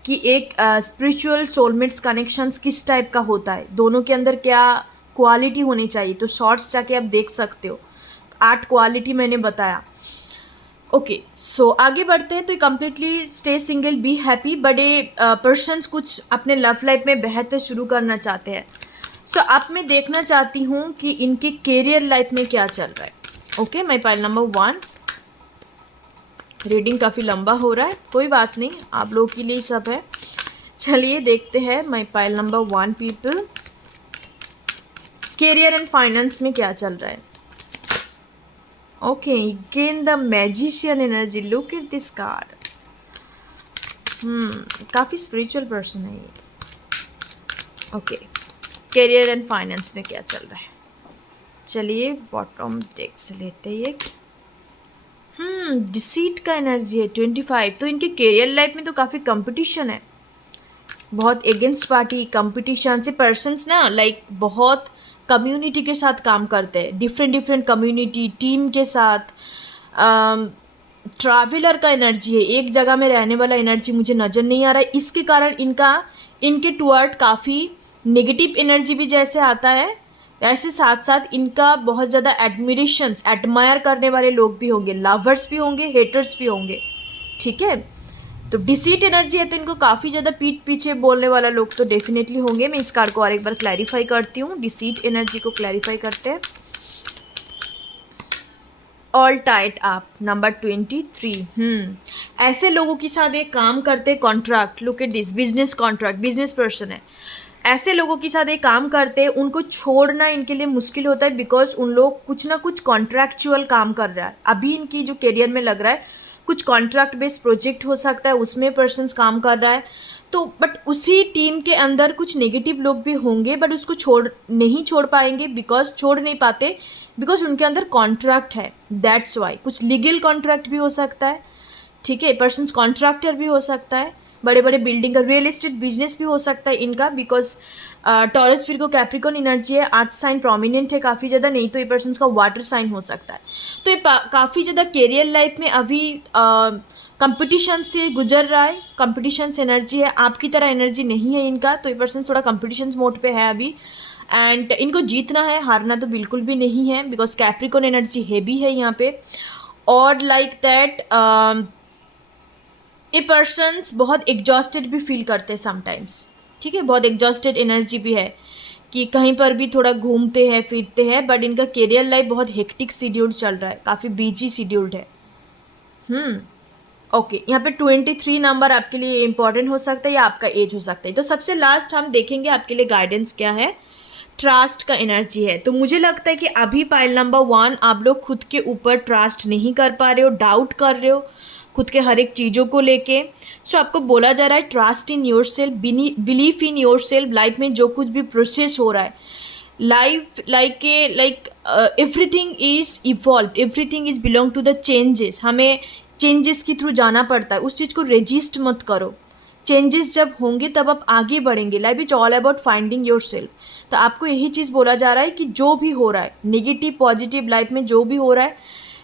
कि एक स्पिरिचुअल सोलमेट्स कनेक्शंस किस टाइप का होता है, दोनों के अंदर क्या क्वालिटी होनी चाहिए, तो शॉर्ट्स जाके आप देख सकते हो। 8 क्वालिटी मैंने बताया। ओके, सो आगे बढ़ते हैं। तो completely stay single be happy, बड़े पर्सन्स कुछ अपने लव लाइफ में बेहतर शुरू करना चाहते हैं। सो अब मैं देखना चाहती हूँ कि इनके कैरियर लाइफ में क्या चल रहा है। Okay, my pile number 1। Reading काफ़ी लंबा हो रहा है, कोई बात नहीं, आप लोगों के लिए सब है। चलिए देखते हैं my pile number 1 people, career and finance में क्या चल रहा है। Okay, again the magician energy. Look at this card. काफ़ी स्पिरिचुअल पर्सन है ये। ओके, कैरियर एंड फाइनेंस में क्या चल रहा है। चलिए बॉटम डेक से लेते हैं ये। डिसीट का एनर्जी है 25। तो इनके कैरियर लाइफ में तो काफ़ी कंपटीशन है, बहुत अगेंस्ट पार्टी कंपटीशन से पर्सन्स ना लाइक बहुत कम्युनिटी के साथ काम करते हैं, डिफरेंट कम्युनिटी टीम के साथ। ट्रैवलर का एनर्जी है, एक जगह में रहने वाला एनर्जी मुझे नज़र नहीं आ रहा है। इसके कारण इनके टुवर्ड काफ़ी नेगेटिव एनर्जी भी जैसे आता है, वैसे साथ साथ इनका बहुत ज़्यादा एडमिरेशंस, एडमायर करने वाले लोग भी होंगे, लवर्स भी होंगे, हेटर्स भी होंगे। ठीक है, तो डिसीट एनर्जी है तो इनको काफ़ी ज़्यादा पीठ पीछे बोलने वाला लोग तो डेफिनेटली होंगे। मैं इस कार्ड को और एक बार क्लैरिफाई करती हूँ, डिसीट एनर्जी को क्लैरिफाई करते हैं। ऑल टाइट आप नंबर 23। ऐसे लोगों के साथ एक काम करते, contract, look at this, business contract, business person है, ऐसे लोगों के साथ एक काम करते, उनको छोड़ना इनके लिए मुश्किल होता है, बिकॉज उन लोग कुछ ना कुछ कॉन्ट्रैक्चुअल काम कर रहा है। अभी इनकी जो करियर में लग रहा है कुछ कॉन्ट्रैक्ट बेस्ड प्रोजेक्ट हो सकता है, उसमें पर्सन्स काम कर रहा है। तो बट उसी टीम के अंदर कुछ नेगेटिव लोग भी होंगे, बट उसको नहीं छोड़ पाएंगे, बिकॉज छोड़ नहीं पाते, बिकॉज उनके अंदर कॉन्ट्रैक्ट है, दैट्स वाई। कुछ लीगल कॉन्ट्रैक्ट भी हो सकता है, ठीक है, पर्सन्स कॉन्ट्रैक्टर भी हो सकता है, बड़े बड़े बिल्डिंग का रियल एस्टेट बिजनेस भी हो सकता है इनका, बिकॉज टॉरस फिर को कैप्रिकॉन एनर्जी है, अर्थ साइन प्रोमिनेंट है काफ़ी ज़्यादा, नहीं तो ये पर्सन्स का वाटर साइन हो सकता है। तो ये काफ़ी ज़्यादा कैरियर लाइफ में अभी कंपटीशन से गुजर रहा है, कंपटीशन एनर्जी है, आपकी तरह एनर्जी नहीं है इनका, तो ये पर्सन थोड़ा कंपटीशन मोड पे है अभी। एंड इनको जीतना है, हारना तो बिल्कुल भी नहीं है, बिकॉज कैप्रिकॉन एनर्जी हैवी है यहाँ पे। और लाइक दैट ये पर्सन्स बहुत एग्जॉस्टेड भी फील करते हैं समटाइम्स, ठीक है, बहुत एग्जॉस्टेड एनर्जी भी है कि कहीं पर भी थोड़ा घूमते हैं फिरते हैं, बट इनका कैरियर लाइफ बहुत हेक्टिक शेड्यूल चल रहा है, काफ़ी बिजी शेड्यूल्ड है। ओके, यहाँ पे 23 नंबर आपके लिए इंपॉर्टेंट हो सकता है या आपका एज हो सकता है। तो सबसे लास्ट हम देखेंगे आपके लिए गाइडेंस क्या है। ट्रस्ट का एनर्जी है, तो मुझे लगता है कि अभी पाइल नंबर 1 आप लोग खुद के ऊपर ट्रस्ट नहीं कर पा रहे हो, डाउट कर रहे हो खुद के हर एक चीज़ों को लेके। सो आपको बोला जा रहा है trust in yourself, belief in yourself. Life में जो कुछ भी प्रोसेस हो रहा है, life like everything is evolve, everything is belong to the changes. हमें चेंजेस के थ्रू जाना पड़ता है, उस चीज़ को रेजिस्ट मत करो। चेंजेस जब होंगे तब आप आगे बढ़ेंगे। Life is all about finding your self. तो आपको यही चीज़ बोला जा रहा है कि जो भी हो रहा है नेगेटिव पॉजिटिव लाइफ में, जो भी हो रहा है,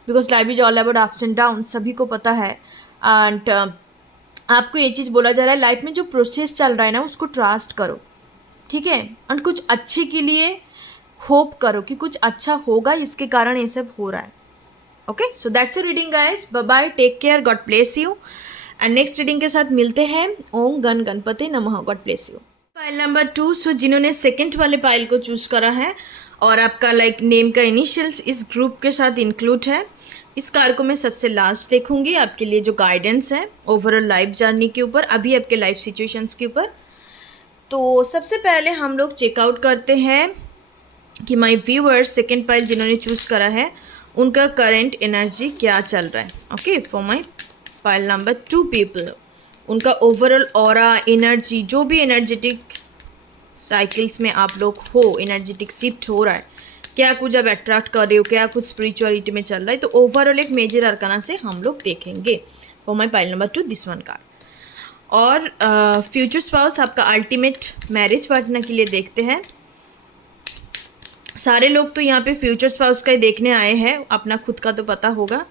because life is all about ups and down, सभी को पता है। एंड आपको ये चीज़ बोला जा रहा है लाइफ में जो प्रोसेस चल रहा है ना उसको ट्रस्ट करो, ठीक है। और कुछ अच्छे के लिए होप करो कि कुछ अच्छा होगा, इसके कारण ये सब हो रहा है। Okay, so that's a reading guys. Bye bye, take care, God bless you. And next reading के साथ मिलते हैं। ओम गण गणपति नमः, God bless you. Pile number 2, so जिन्होंने सेकंड वाले पाइल को चूज करा है और आपका लाइक नेम का इनिशियल्स इस ग्रुप के साथ इंक्लूड है, इस कार्ड को मैं सबसे लास्ट देखूंगी आपके लिए जो गाइडेंस है ओवरऑल लाइफ जर्नी के ऊपर, अभी आपके लाइफ सिचुएशंस के ऊपर। तो सबसे पहले हम लोग चेकआउट करते हैं कि माय व्यूअर्स सेकंड पाइल जिन्होंने चूज़ करा है उनका करंट एनर्जी क्या चल रहा है। Okay, for my pile number 2 people, उनका ओवरऑल ऑरा एनर्जी, जो भी एनर्जेटिक साइकिल्स में आप लोग हो, एनर्जेटिक शिफ्ट हो रहा है, क्या कुछ आप अट्रैक्ट कर रहे हो, क्या कुछ स्पिरिचुअलिटी में चल रहा है, तो ओवरऑल एक मेजर अरकाना से हम लोग देखेंगे for my pile number 2 this one card. और फ्यूचर स्पाउस आपका अल्टीमेट मैरिज पार्टनर के लिए देखते हैं। सारे लोग तो यहाँ पे फ्यूचर स्पाउस का ही देखने आए हैं, अपना खुद का तो पता होगा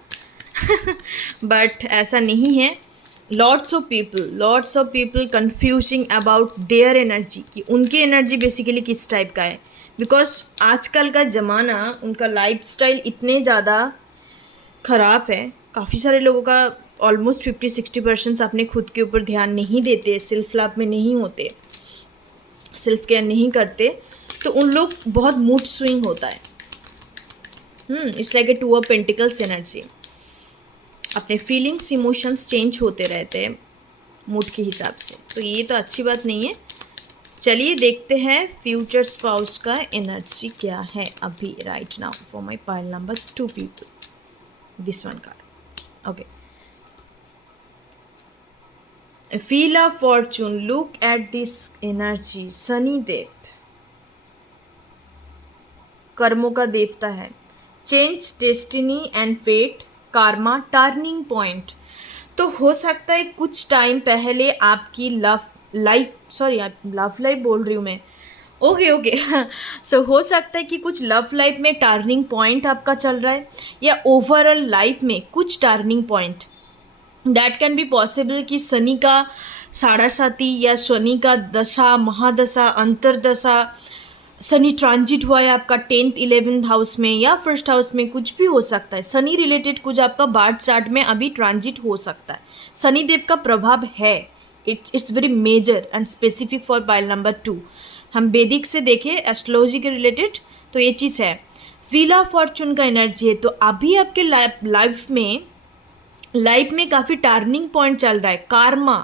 बट ऐसा नहीं है। Lots of people confusing about their energy, कि उनकी एनर्जी बेसिकली किस टाइप का है, बिकॉज आजकल का ज़माना उनका लाइफस्टाइल इतने ज़्यादा ख़राब है। काफ़ी सारे लोगों का ऑलमोस्ट 50-60% अपने खुद के ऊपर ध्यान नहीं देते, सेल्फ लव में नहीं होते, सेल्फ केयर नहीं करते, तो उन लोग बहुत मूड स्विंग होता है। It's like A 2 of pentacles energy. अपने फीलिंग्स इमोशंस चेंज होते रहते हैं मूड के हिसाब से, तो ये तो अच्छी बात नहीं है। चलिए देखते हैं फ्यूचर स्पाउस का एनर्जी क्या है अभी right now for my pile number 2 people this one card. Okay, wheel of fortune, look at this energy. Shani Dev कर्मों का देवता है। Change, destiny and fate, karma, turning point. तो हो सकता है कुछ टाइम पहले आपकी लव लाइफ बोल रही हूँ मैं, ओके सो हो सकता है कि कुछ लव लाइफ में टर्निंग पॉइंट आपका चल रहा है, या ओवरऑल लाइफ में कुछ turning point. That can be possible कि शनि का साढ़ासाती या शनि का दशा, महादशा, अंतरदशा, शनि ट्रांजिट हुआ है आपका 10th 11th हाउस में या फर्स्ट हाउस में, कुछ भी हो सकता है। शनि रिलेटेड कुछ आपका बर्थ चार्ट में अभी ट्रांजिट हो सकता है। शनि देव का प्रभाव है, it's very major and specific for pile number 2। हम वैदिक से देखें एस्ट्रोलॉजी के रिलेटेड तो ये चीज़ है। व्हील ऑफ फॉर्चून का एनर्जी है, तो अभी आपके लाइफ में काफ़ी टर्निंग पॉइंट चल रहा है। कार्मा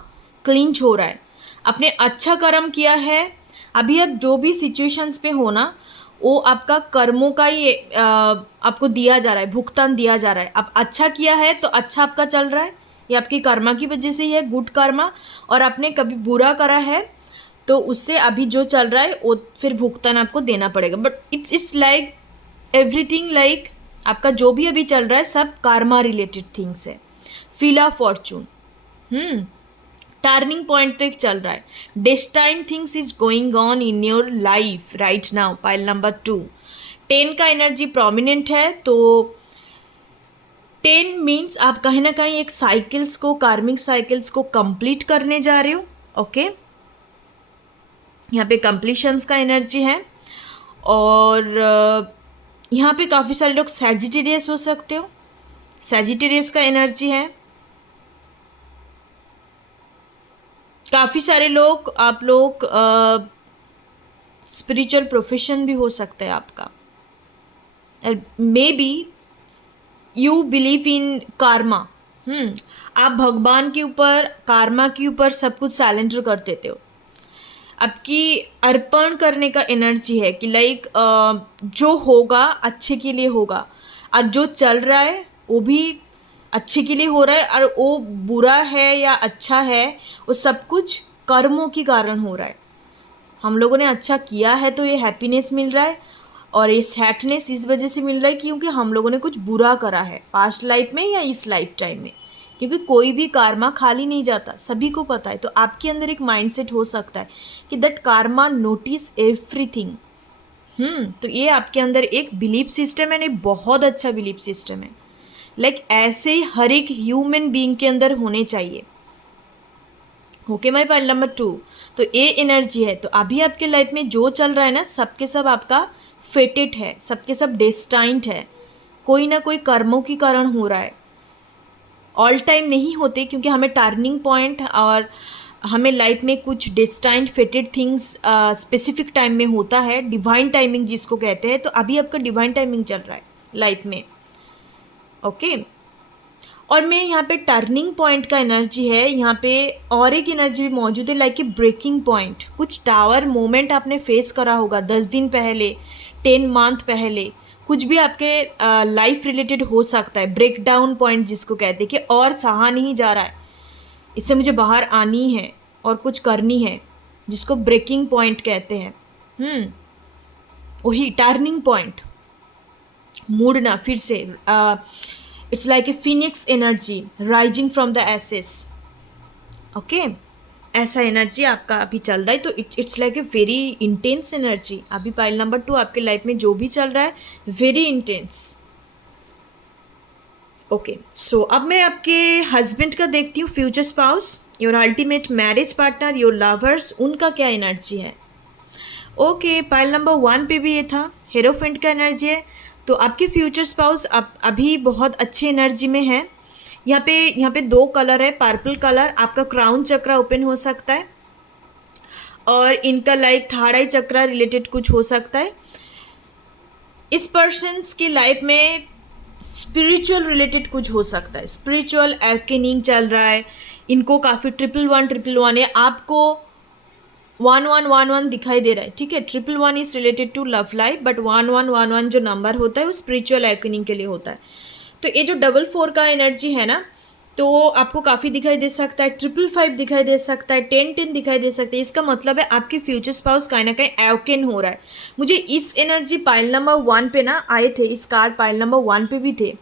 क्लिंच हो रहा है, आपने अच्छा कर्म किया है, अभी आप जो भी सिचुएशंस पे हो ना वो आपका कर्मों का ही आपको दिया जा रहा है, भुगतान दिया जा रहा है। आप अच्छा किया है तो अच्छा आपका चल रहा है, ये आपकी कर्मा की वजह से ही है, गुड कर्मा। और आपने कभी बुरा करा है तो उससे अभी जो चल रहा है वो फिर भुगतान आपको देना पड़ेगा। But it's like everything, like आपका जो भी अभी चल रहा है सब कार्मा रिलेटेड थिंग्स है। Feel of Fortune, turning point तो एक चल रहा है। Destined things is going on in your life right now pile number 2। 10 का एनर्जी प्रोमिनेंट है, तो 10 मीन्स आप कहीं ना कहीं एक साइकिल्स को, कार्मिक साइकिल्स को कंप्लीट करने जा रहे हो। ओके, यहाँ पे कंप्लीशंस का एनर्जी है। और यहाँ पे काफ़ी सारे लोग सैजिटेरियस हो सकते हो, सैजिटेरियस का एनर्जी है। काफ़ी सारे लोग, आप लोग स्पिरिचुअल प्रोफेशन भी हो सकता है आपका। May be you believe in Karma. आप भगवान के ऊपर, कार्मा के ऊपर सब कुछ सरेंडर कर देते हो। आपकी अर्पण करने का एनर्जी है कि लाइक जो होगा अच्छे के लिए होगा, और जो चल रहा है वो भी अच्छे के लिए हो रहा है, और वो बुरा है या अच्छा है वो सब कुछ कर्मों के कारण हो रहा है। हम लोगों ने अच्छा किया है तो ये हैप्पीनेस मिल रहा है, और ये सैडनेस इस वजह से मिल रहा है क्योंकि हम लोगों ने कुछ बुरा करा है पास्ट लाइफ में या इस लाइफ टाइम में, क्योंकि कोई भी कार्मा खाली नहीं जाता, सभी को पता है। तो आपके अंदर एक माइंडसेट हो सकता है कि दैट कार्मा नोटिस एवरीथिंग। तो ये आपके अंदर एक बिलीफ सिस्टम है, नहीं बहुत अच्छा बिलीफ सिस्टम है। लाइक ऐसे ही हर एक ह्यूमन बीइंग के अंदर होने चाहिए। Okay my point number 2। तो ये एनर्जी है। तो अभी आपके लाइफ में जो चल रहा है ना, सबके सब आपका फेटेड है, सबके सब डेस्टाइंड है, कोई ना कोई कर्मों के कारण हो रहा है। ऑल टाइम नहीं होते, क्योंकि हमें टर्निंग पॉइंट और हमें लाइफ में कुछ डेस्टाइंड फेटेड थिंग्स स्पेसिफिक टाइम में होता है, डिवाइन टाइमिंग जिसको कहते हैं। तो अभी आपका डिवाइन टाइमिंग चल रहा है लाइफ में। ओके और मैं यहाँ पे टर्निंग पॉइंट का एनर्जी है, यहाँ पे और एक एनर्जी भी मौजूद है, लाइक ए ब्रेकिंग पॉइंट। कुछ टावर मोमेंट आपने फेस करा होगा 10 दिन पहले, 10 मंथ पहले, कुछ भी आपके लाइफ रिलेटेड हो सकता है। ब्रेक डाउन पॉइंट जिसको कहते हैं कि और सहा नहीं जा रहा है, इससे मुझे बाहर आनी है और कुछ करनी है, जिसको ब्रेकिंग पॉइंट कहते हैं। वही टर्निंग पॉइंट, मुड़ना फिर से। It's like a phoenix energy rising from the ashes. Okay ऐसा एनर्जी आपका अभी चल रहा है। तो it's like a very intense energy. अभी पाइल नंबर 2 आपके लाइफ में जो भी चल रहा है वेरी इंटेंस। ओके सो अब मैं आपके हस्बैंड का देखती हूँ, future spouse, your ultimate marriage partner, your lovers, उनका क्या एनर्जी है। ओके पाइल नंबर 1 पे भी ये था, हेरोफेंट का एनर्जी है। तो आपके फ्यूचर स्पाउस अभी बहुत अच्छे एनर्जी में है। यहाँ पे 2 कलर है, पर्पल कलर, आपका क्राउन चक्रा ओपन हो सकता है, और इनका लाइक थर्ड आई चक्रा रिलेटेड कुछ हो सकता है। इस पर्सन्स की लाइफ में स्पिरिचुअल रिलेटेड कुछ हो सकता है, स्पिरिचुअल एवकेनिंग चल रहा है। इनको काफ़ी 111 है, आपको 1111 दिखाई दे रहा है, ठीक है। 111 is related to love life, but 1111 जो नंबर होता है वो स्पिरिचुअल एवकेनिंग के लिए होता है। तो ये जो 44 का एनर्जी है ना, तो आपको काफ़ी दिखाई दे सकता है, 555 दिखाई दे सकता है, 1010 दिखाई दे सकता है। इसका मतलब है आपके फ्यूचर स्पाउस कहीं ना कहीं एवकेन हो रहा है। मुझे इस एनर्जी पाइल नंबर 1 पे ना आए थे, इस कार्ड पाइल नंबर 1 पे भी थे,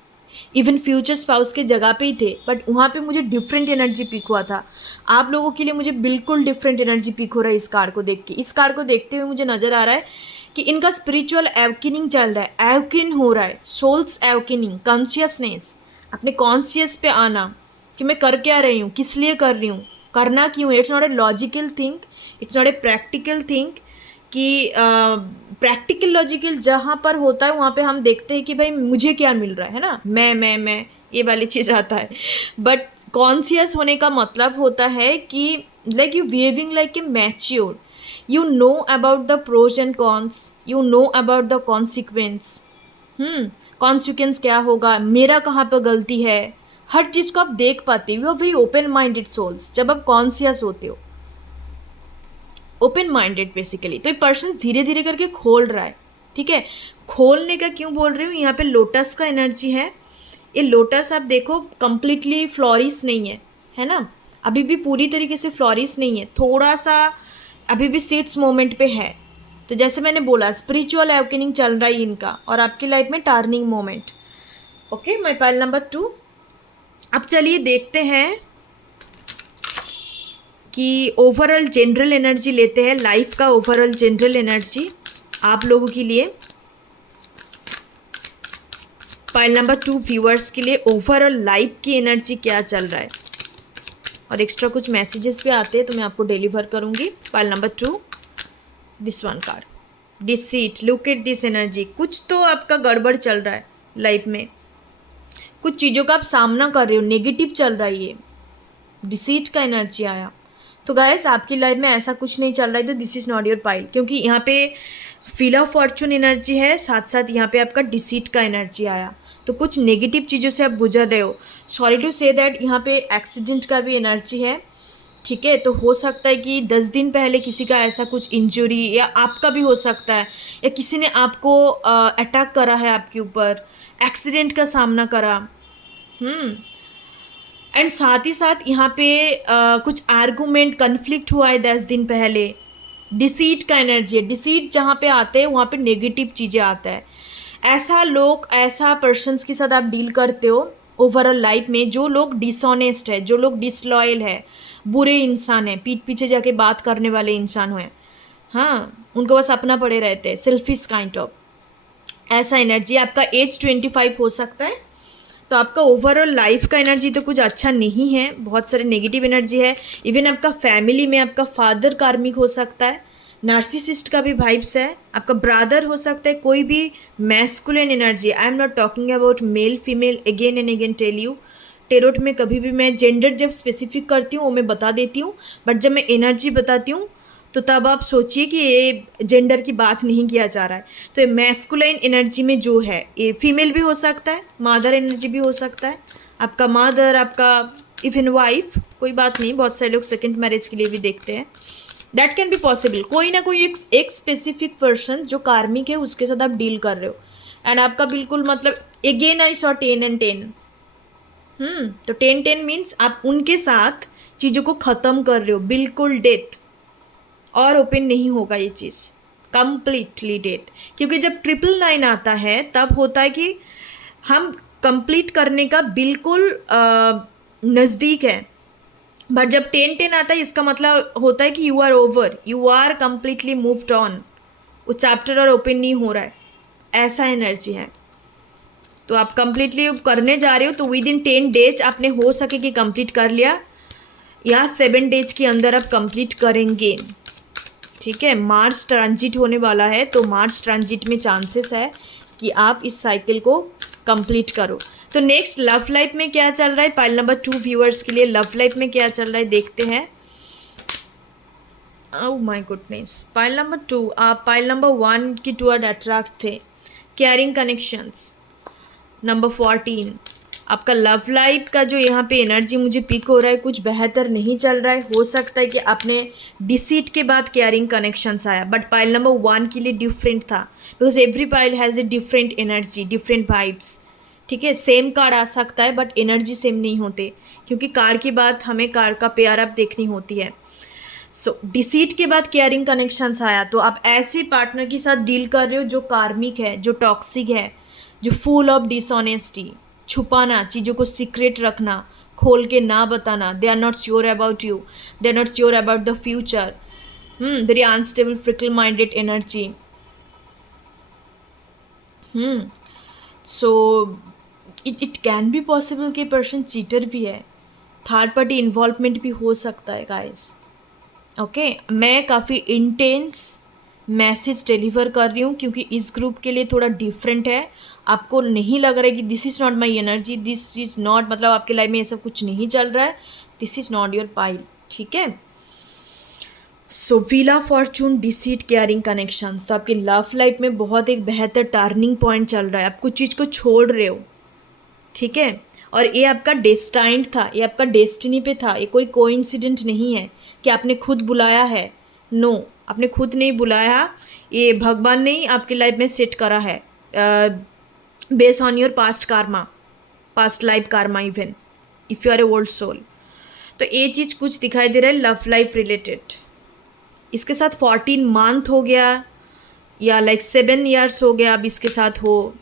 इवन फ्यूचर स्पाउस के जगह पे ही थे, बट वहाँ पे मुझे डिफरेंट एनर्जी पिक हुआ था। आप लोगों के लिए मुझे बिल्कुल डिफरेंट एनर्जी पिक हो रहा है इस कार्ड को देख के। इस कार्ड को देखते हुए मुझे नज़र आ रहा है कि इनका स्पिरिचुअल एवकिनिंग चल रहा है, एवकिन हो रहा है, सोल्स एवकिनिंग, कॉन्शियसनेस, अपने कॉन्शियस पे आना कि मैं कर क्या रही हूँ, किस लिए कर रही हूँ, करना क्यों है। It's not a logical thing, it's not a practical thing कि प्रैक्टिकल लॉजिकल जहाँ पर होता है वहाँ पे हम देखते हैं कि भाई मुझे क्या मिल रहा है ना, मैं ये वाली चीज़ आता है। बट कॉन्शियस होने का मतलब होता है कि like you behaving like a mature, you know about the pros and cons, you know about the consequence। Consequence क्या होगा, मेरा कहाँ पर गलती है, हर चीज़ को आप देख पाते हो। You are very open minded souls जब आप कॉन्शियस होते हो, ओपन माइंडेड बेसिकली। तो ये पर्सन धीरे धीरे करके खोल रहा है, ठीक है। खोलने का क्यों बोल रही हूँ, यहाँ पे लोटस का एनर्जी है। ये लोटस आप देखो कंप्लीटली फ्लोरिश नहीं है ना, अभी भी पूरी तरीके से फ्लोरिश नहीं है, थोड़ा सा अभी भी सीड्स मोमेंट पे है। तो जैसे मैंने बोला स्पिरिचुअल एवकेनिंग चल रहा है इनका, और आपकी लाइफ में turning moment. Okay my pile number 2। अब चलिए देखते हैं कि ओवरऑल जनरल एनर्जी लेते हैं, लाइफ का ओवरऑल जनरल एनर्जी आप लोगों के लिए। पाइल नंबर 2 व्यूअर्स के लिए ओवरऑल लाइफ की एनर्जी क्या चल रहा है, और एक्स्ट्रा कुछ मैसेजेस भी आते हैं तो मैं आपको डिलीवर करूंगी। Pile number 2, this one card, deceit, look at this energy. कुछ तो आपका गड़बड़ चल रहा है लाइफ में, कुछ चीज़ों का आप सामना कर रहे हो, नेगेटिव चल रहा है, ये डिसीट का एनर्जी आया। तो गाइस आपकी लाइफ में ऐसा कुछ नहीं चल रहा है, तो this is not your pile, क्योंकि यहाँ पे फील ऑफ फॉर्चून एनर्जी है, साथ साथ यहाँ पे आपका डिसीट का एनर्जी आया। तो कुछ नेगेटिव चीज़ों से आप गुजर रहे हो। सॉरी टू से दैट यहाँ पे एक्सीडेंट का भी एनर्जी है, ठीक है। तो हो सकता है कि 10 दिन पहले किसी का ऐसा कुछ इंजरी, या आपका भी हो सकता है, या किसी ने आपको अटैक करा है आपके ऊपर, एक्सीडेंट का सामना करा। साथ ही साथ यहाँ पे कुछ आर्गूमेंट, कन्फ्लिक्ट हुआ है 10 दिन पहले, डिसीट का एनर्जी है। डिसीट जहाँ पे आते हैं वहाँ पे नेगेटिव चीज़ें आता है। ऐसा लोग, ऐसा पर्सन्स के साथ आप डील करते हो ओवरऑल लाइफ में, जो लोग डिसऑनेस्ट है, जो लोग डिसलॉयल है, बुरे इंसान है, पीठ पीछे जाके बात करने वाले इंसान हैं, हाँ, उनको बस अपना पड़े रहते हैं, सेल्फिश काइंड ऑफ, ऐसा एनर्जी। आपका एज 25 हो सकता है, तो आपका ओवरऑल लाइफ का एनर्जी तो कुछ अच्छा नहीं है, बहुत सारे नेगेटिव एनर्जी है। इवन आपका फैमिली में आपका फादर कार्मिक हो सकता है, नार्सिसिस्ट का भी वाइब्स है, आपका ब्रदर हो सकता है, कोई भी masculine energy. I am not talking about male female, again and again tell you, tarot में कभी भी मैं जेंडर जब स्पेसिफिक करती हूँ वो मैं बता देती हूँ, बट जब मैं एनर्जी बताती हूँ तो तब आप सोचिए कि ये जेंडर की बात नहीं किया जा रहा है। तो ये मैस्कुलाइन एनर्जी में जो है, ये फीमेल भी हो सकता है, मदर एनर्जी भी हो सकता है, आपका मदर, आपका इवन वाइफ, कोई बात नहीं, बहुत सारे लोग सेकंड मैरिज के लिए भी देखते हैं, दैट कैन बी पॉसिबल। कोई ना कोई एक स्पेसिफिक पर्सन जो कार्मिक है उसके साथ आप डील कर रहे हो, एंड आपका बिल्कुल मतलब, अगेन आई सॉ 10 एंड 10, तो 10-10 मीन्स आप उनके साथ चीज़ों को ख़त्म कर रहे हो, बिल्कुल डेथ, और ओपन नहीं होगा ये चीज़, कंप्लीटली डेथ। क्योंकि जब 999 आता है तब होता है कि हम कंप्लीट करने का बिल्कुल नज़दीक है, बट जब 10-10 आता है इसका मतलब होता है कि you are over, you are completely moved on, वो चैप्टर और ओपन नहीं हो रहा है, ऐसा एनर्जी है। तो आप कंप्लीटली करने जा रहे हो, तो विद इन 10 डेज आपने हो सके कि कंप्लीट कर लिया, या 7 डेज के अंदर आप कंप्लीट करेंगे, ठीक है। मार्स ट्रांजिट होने वाला है, तो मार्स ट्रांजिट में चांसेस है कि आप इस साइकिल को कंप्लीट करो। तो नेक्स्ट लव लाइफ में क्या चल रहा है, पाइल नंबर 2 व्यूअर्स के लिए लव लाइफ में क्या चल रहा है देखते हैं। Oh my goodness, pile number 2, आप पाइल नंबर 1 की टूअर्ड अट्रैक्ट थे, केयरिंग कनेक्शंस। नंबर 14, आपका लव लाइफ का जो यहाँ पे एनर्जी मुझे पिक हो रहा है, कुछ बेहतर नहीं चल रहा है। हो सकता है कि आपने डिसीट के बाद केयरिंग कनेक्शंस आया, बट पाइल नंबर 1 के लिए डिफरेंट था, because every pile has a different energy, different vibes, ठीक है। सेम कार्ड आ सकता है बट एनर्जी सेम नहीं होते, क्योंकि कार्ड की बात हमें कार्ड का पेयर अप देखनी होती है। सो डिसीट के बाद केयरिंग कनेक्शंस आया, तो आप ऐसे पार्टनर के साथ डील कर रहे हो जो कार्मिक है, जो टॉक्सिक है, जो फुल ऑफ डिसऑनेस्टी, छुपाना, चीज़ों को सीक्रेट रखना, खोल के ना बताना, they are not sure about you, they are not sure about the future, very unstable fickle minded energy. So it can be possible कि पर्सन चीटर भी है, थर्ड पार्टी इन्वॉल्वमेंट भी हो सकता है गाइस, ओके। मैं काफ़ी इंटेंस मैसेज डिलीवर कर रही हूँ क्योंकि इस ग्रुप के लिए थोड़ा डिफरेंट है। आपको नहीं लग रहा है कि this is not my energy, this is not, मतलब आपके लाइफ में ये सब कुछ नहीं चल रहा है, this is not your pile, ठीक है। So wheel of fortune, deceit, caring connections, तो आपकी लव लाइफ में बहुत एक बेहतर टर्निंग पॉइंट चल रहा है, आप कुछ चीज़ को छोड़ रहे हो, ठीक है। और ये आपका डेस्टाइंड था, ये आपका डेस्टिनी पे था, ये कोई कोइंसिडेंट नहीं है कि आपने खुद बुलाया है, नो, आपने खुद नहीं बुलाया, ये भगवान ने ही आपकी लाइफ में सेट करा है, based on your past karma, past life karma, even if you are a old soul. तो ये चीज़ कुछ दिखाई दे रहा है लव लाइफ रिलेटेड। इसके साथ 14 मंथ हो गया या लाइक 7 ईयर्स हो गया, अब इसके साथ हो,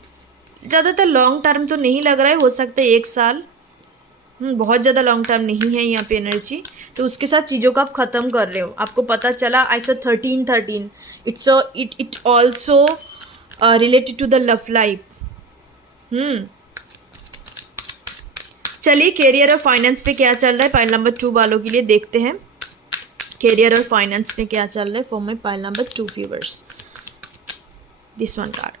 ज़्यादातर लॉन्ग टर्म तो नहीं लग रहा है, हो सकता है 1 साल, बहुत ज़्यादा लॉन्ग टर्म नहीं है यहाँ पे एनर्जी। तो उसके साथ चीज़ों को आप ख़त्म कर रहे हो, आपको पता चला, ऐसा 13 it also related to the love life. चलिए कैरियर और फाइनेंस पे क्या चल रहा है पाइल नंबर 2 वालों के लिए देखते हैं, कैरियर और फाइनेंस में क्या चल रहा है for my pile number 2 viewers. This one card,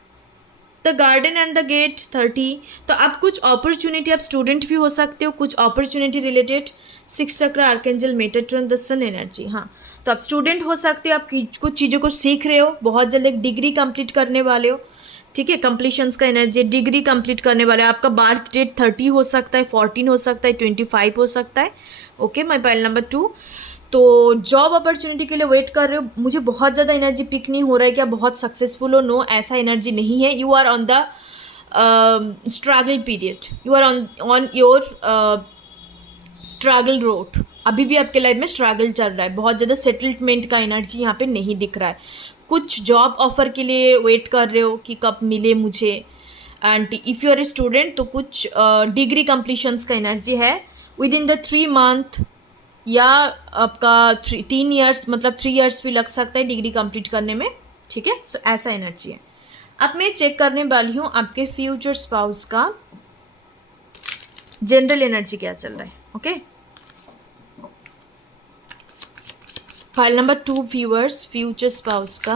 the garden and the gate 30। तो आप कुछ अपॉर्चुनिटी, आप स्टूडेंट भी हो सकते हो, कुछ opportunity related 6 chakra, archangel, metatron, the sun energy. हाँ, तो आप स्टूडेंट हो सकते हो, आप कुछ चीज़ों को सीख रहे हो, बहुत जल्द एक डिग्री कंप्लीट करने वाले हो, ठीक है। कंप्लीशंस का एनर्जी, डिग्री कंप्लीट करने वाले, आपका बर्थ डेट 30 हो सकता है, 14 हो सकता है, 25 हो सकता है, ओके। माई पाइल नंबर 2, तो जॉब अपॉर्चुनिटी के लिए वेट कर रहे हो, मुझे बहुत ज़्यादा एनर्जी पिक नहीं हो रहा है कि आप बहुत सक्सेसफुल हो, नो, ऐसा एनर्जी नहीं है। You are on the struggle period, you are on your struggle road, अभी भी आपके लाइफ में स्ट्रगल चल रहा है, बहुत ज़्यादा सेटलमेंट का एनर्जी यहाँ पे नहीं दिख रहा है। कुछ जॉब ऑफर के लिए वेट कर रहे हो कि कब मिले मुझे। And if you are a student तो कुछ डिग्री कंप्लीशंस का एनर्जी है विद इन द 3 मंथ, या आपका 3 ईयर्स, मतलब 3 ईयर्स भी लग सकता है डिग्री कंप्लीट करने में। ठीक है, सो ऐसा एनर्जी है। अब मैं चेक करने वाली हूँ आपके फ्यूचर स्पाउस का जनरल एनर्जी क्या चल रहा है। Okay, file number 2 viewers, future spouse का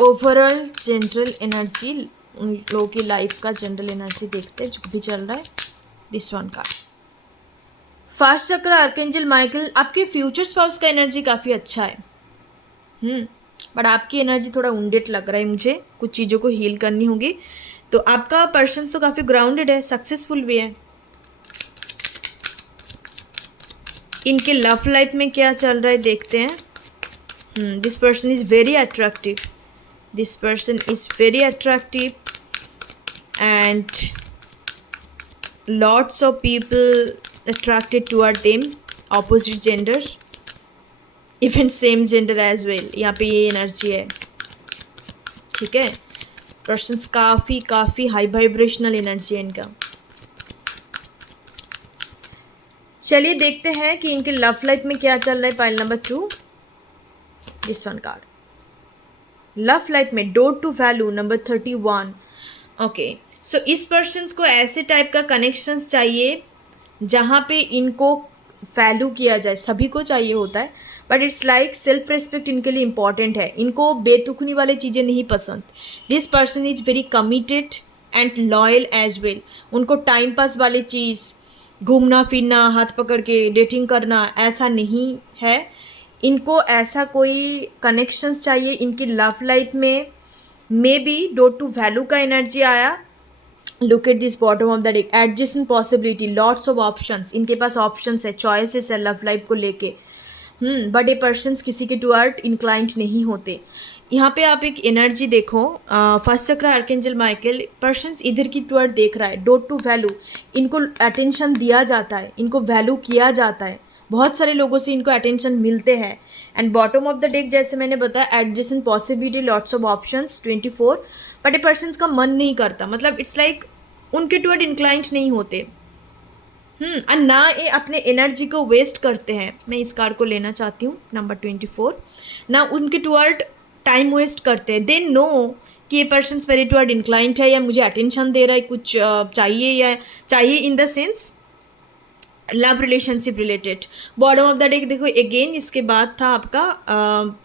ओवरऑल जनरल एनर्जी, उन लोगों की लाइफ का जनरल एनर्जी देखते हैं जो भी चल रहा है। दिस वन का फर्स्ट चक्र आर्कएंजल माइकल, आपके फ्यूचर स्पाउस का एनर्जी काफ़ी अच्छा है। बट आपकी एनर्जी थोड़ा उंडेट लग रहा है मुझे, कुछ चीज़ों को हील करनी होगी। तो आपका पर्सन तो काफ़ी ग्राउंडेड है, सक्सेसफुल भी है। इनके लव लाइफ में क्या चल रहा है देखते हैं। This person is very attractive, this person is very attractive and lots of people attracted toward them, opposite gender, even same gender as well। यहाँ पे ये एनर्जी है। ठीक है, पर्सन्स काफ़ी हाई वाइब्रेशनल एनर्जी है इनका। चलिए देखते हैं कि इनके लव लाइफ में क्या चल रहा है। Pile number 2, this one card, love life में door to value number 31। Okay, so इस पर्सन्स को ऐसे टाइप का कनेक्शंस चाहिए जहाँ पे इनको वैल्यू किया जाए। सभी को चाहिए होता है, but it's like self respect इनके लिए इम्पॉर्टेंट है। इनको बेतुकनी वाली चीज़ें नहीं पसंद। This person is very committed and loyal as well. उनको टाइम पास वाली चीज़, घूमना फिरना, हाथ पकड़ के डेटिंग करना, ऐसा नहीं है। इनको ऐसा कोई कनेक्शंस चाहिए इनकी लव लाइफ में। Maybe door to value का एनर्जी आया। Look at this bottom of the deck, adjustant possibility, lots of options. इनके पास ऑप्शंस है, चॉइसेस है लव लाइफ को लेके। बट ये पर्सन्स किसी के टुवर्ड इंक्लाइंट नहीं होते। यहाँ पे आप एक एनर्जी देखो, first chakra archangel Michael, persons इधर की टुवर्ड देख रहा है। डोर टू वैल्यू, इनको अटेंशन दिया जाता है, इनको वैल्यू किया जाता है। बहुत सारे लोगों से इनको अटेंशन मिलते हैं। And bottom of the deck जैसे मैंने बताया, adjacent possibility, lots of options, 24। But A persons का मन नहीं करता, मतलब इट्स लाइक उनके टुवर्ड इंक्लाइंट नहीं होते। और ना ये अपने एनर्जी को वेस्ट करते हैं। मैं इस कार्ड को लेना चाहती हूँ, नंबर 24। ना उनके टुवर्ड टाइम वेस्ट करते हैं। दे नो कि ये पर्सन मेरे टुवर्ड इंक्लाइंट है, या मुझे अटेंशन दे रहा है, कुछ चाहिए, या चाहिए in the sense love relationship related. Bottom of the deck देखो अगेन, इसके बाद था आपका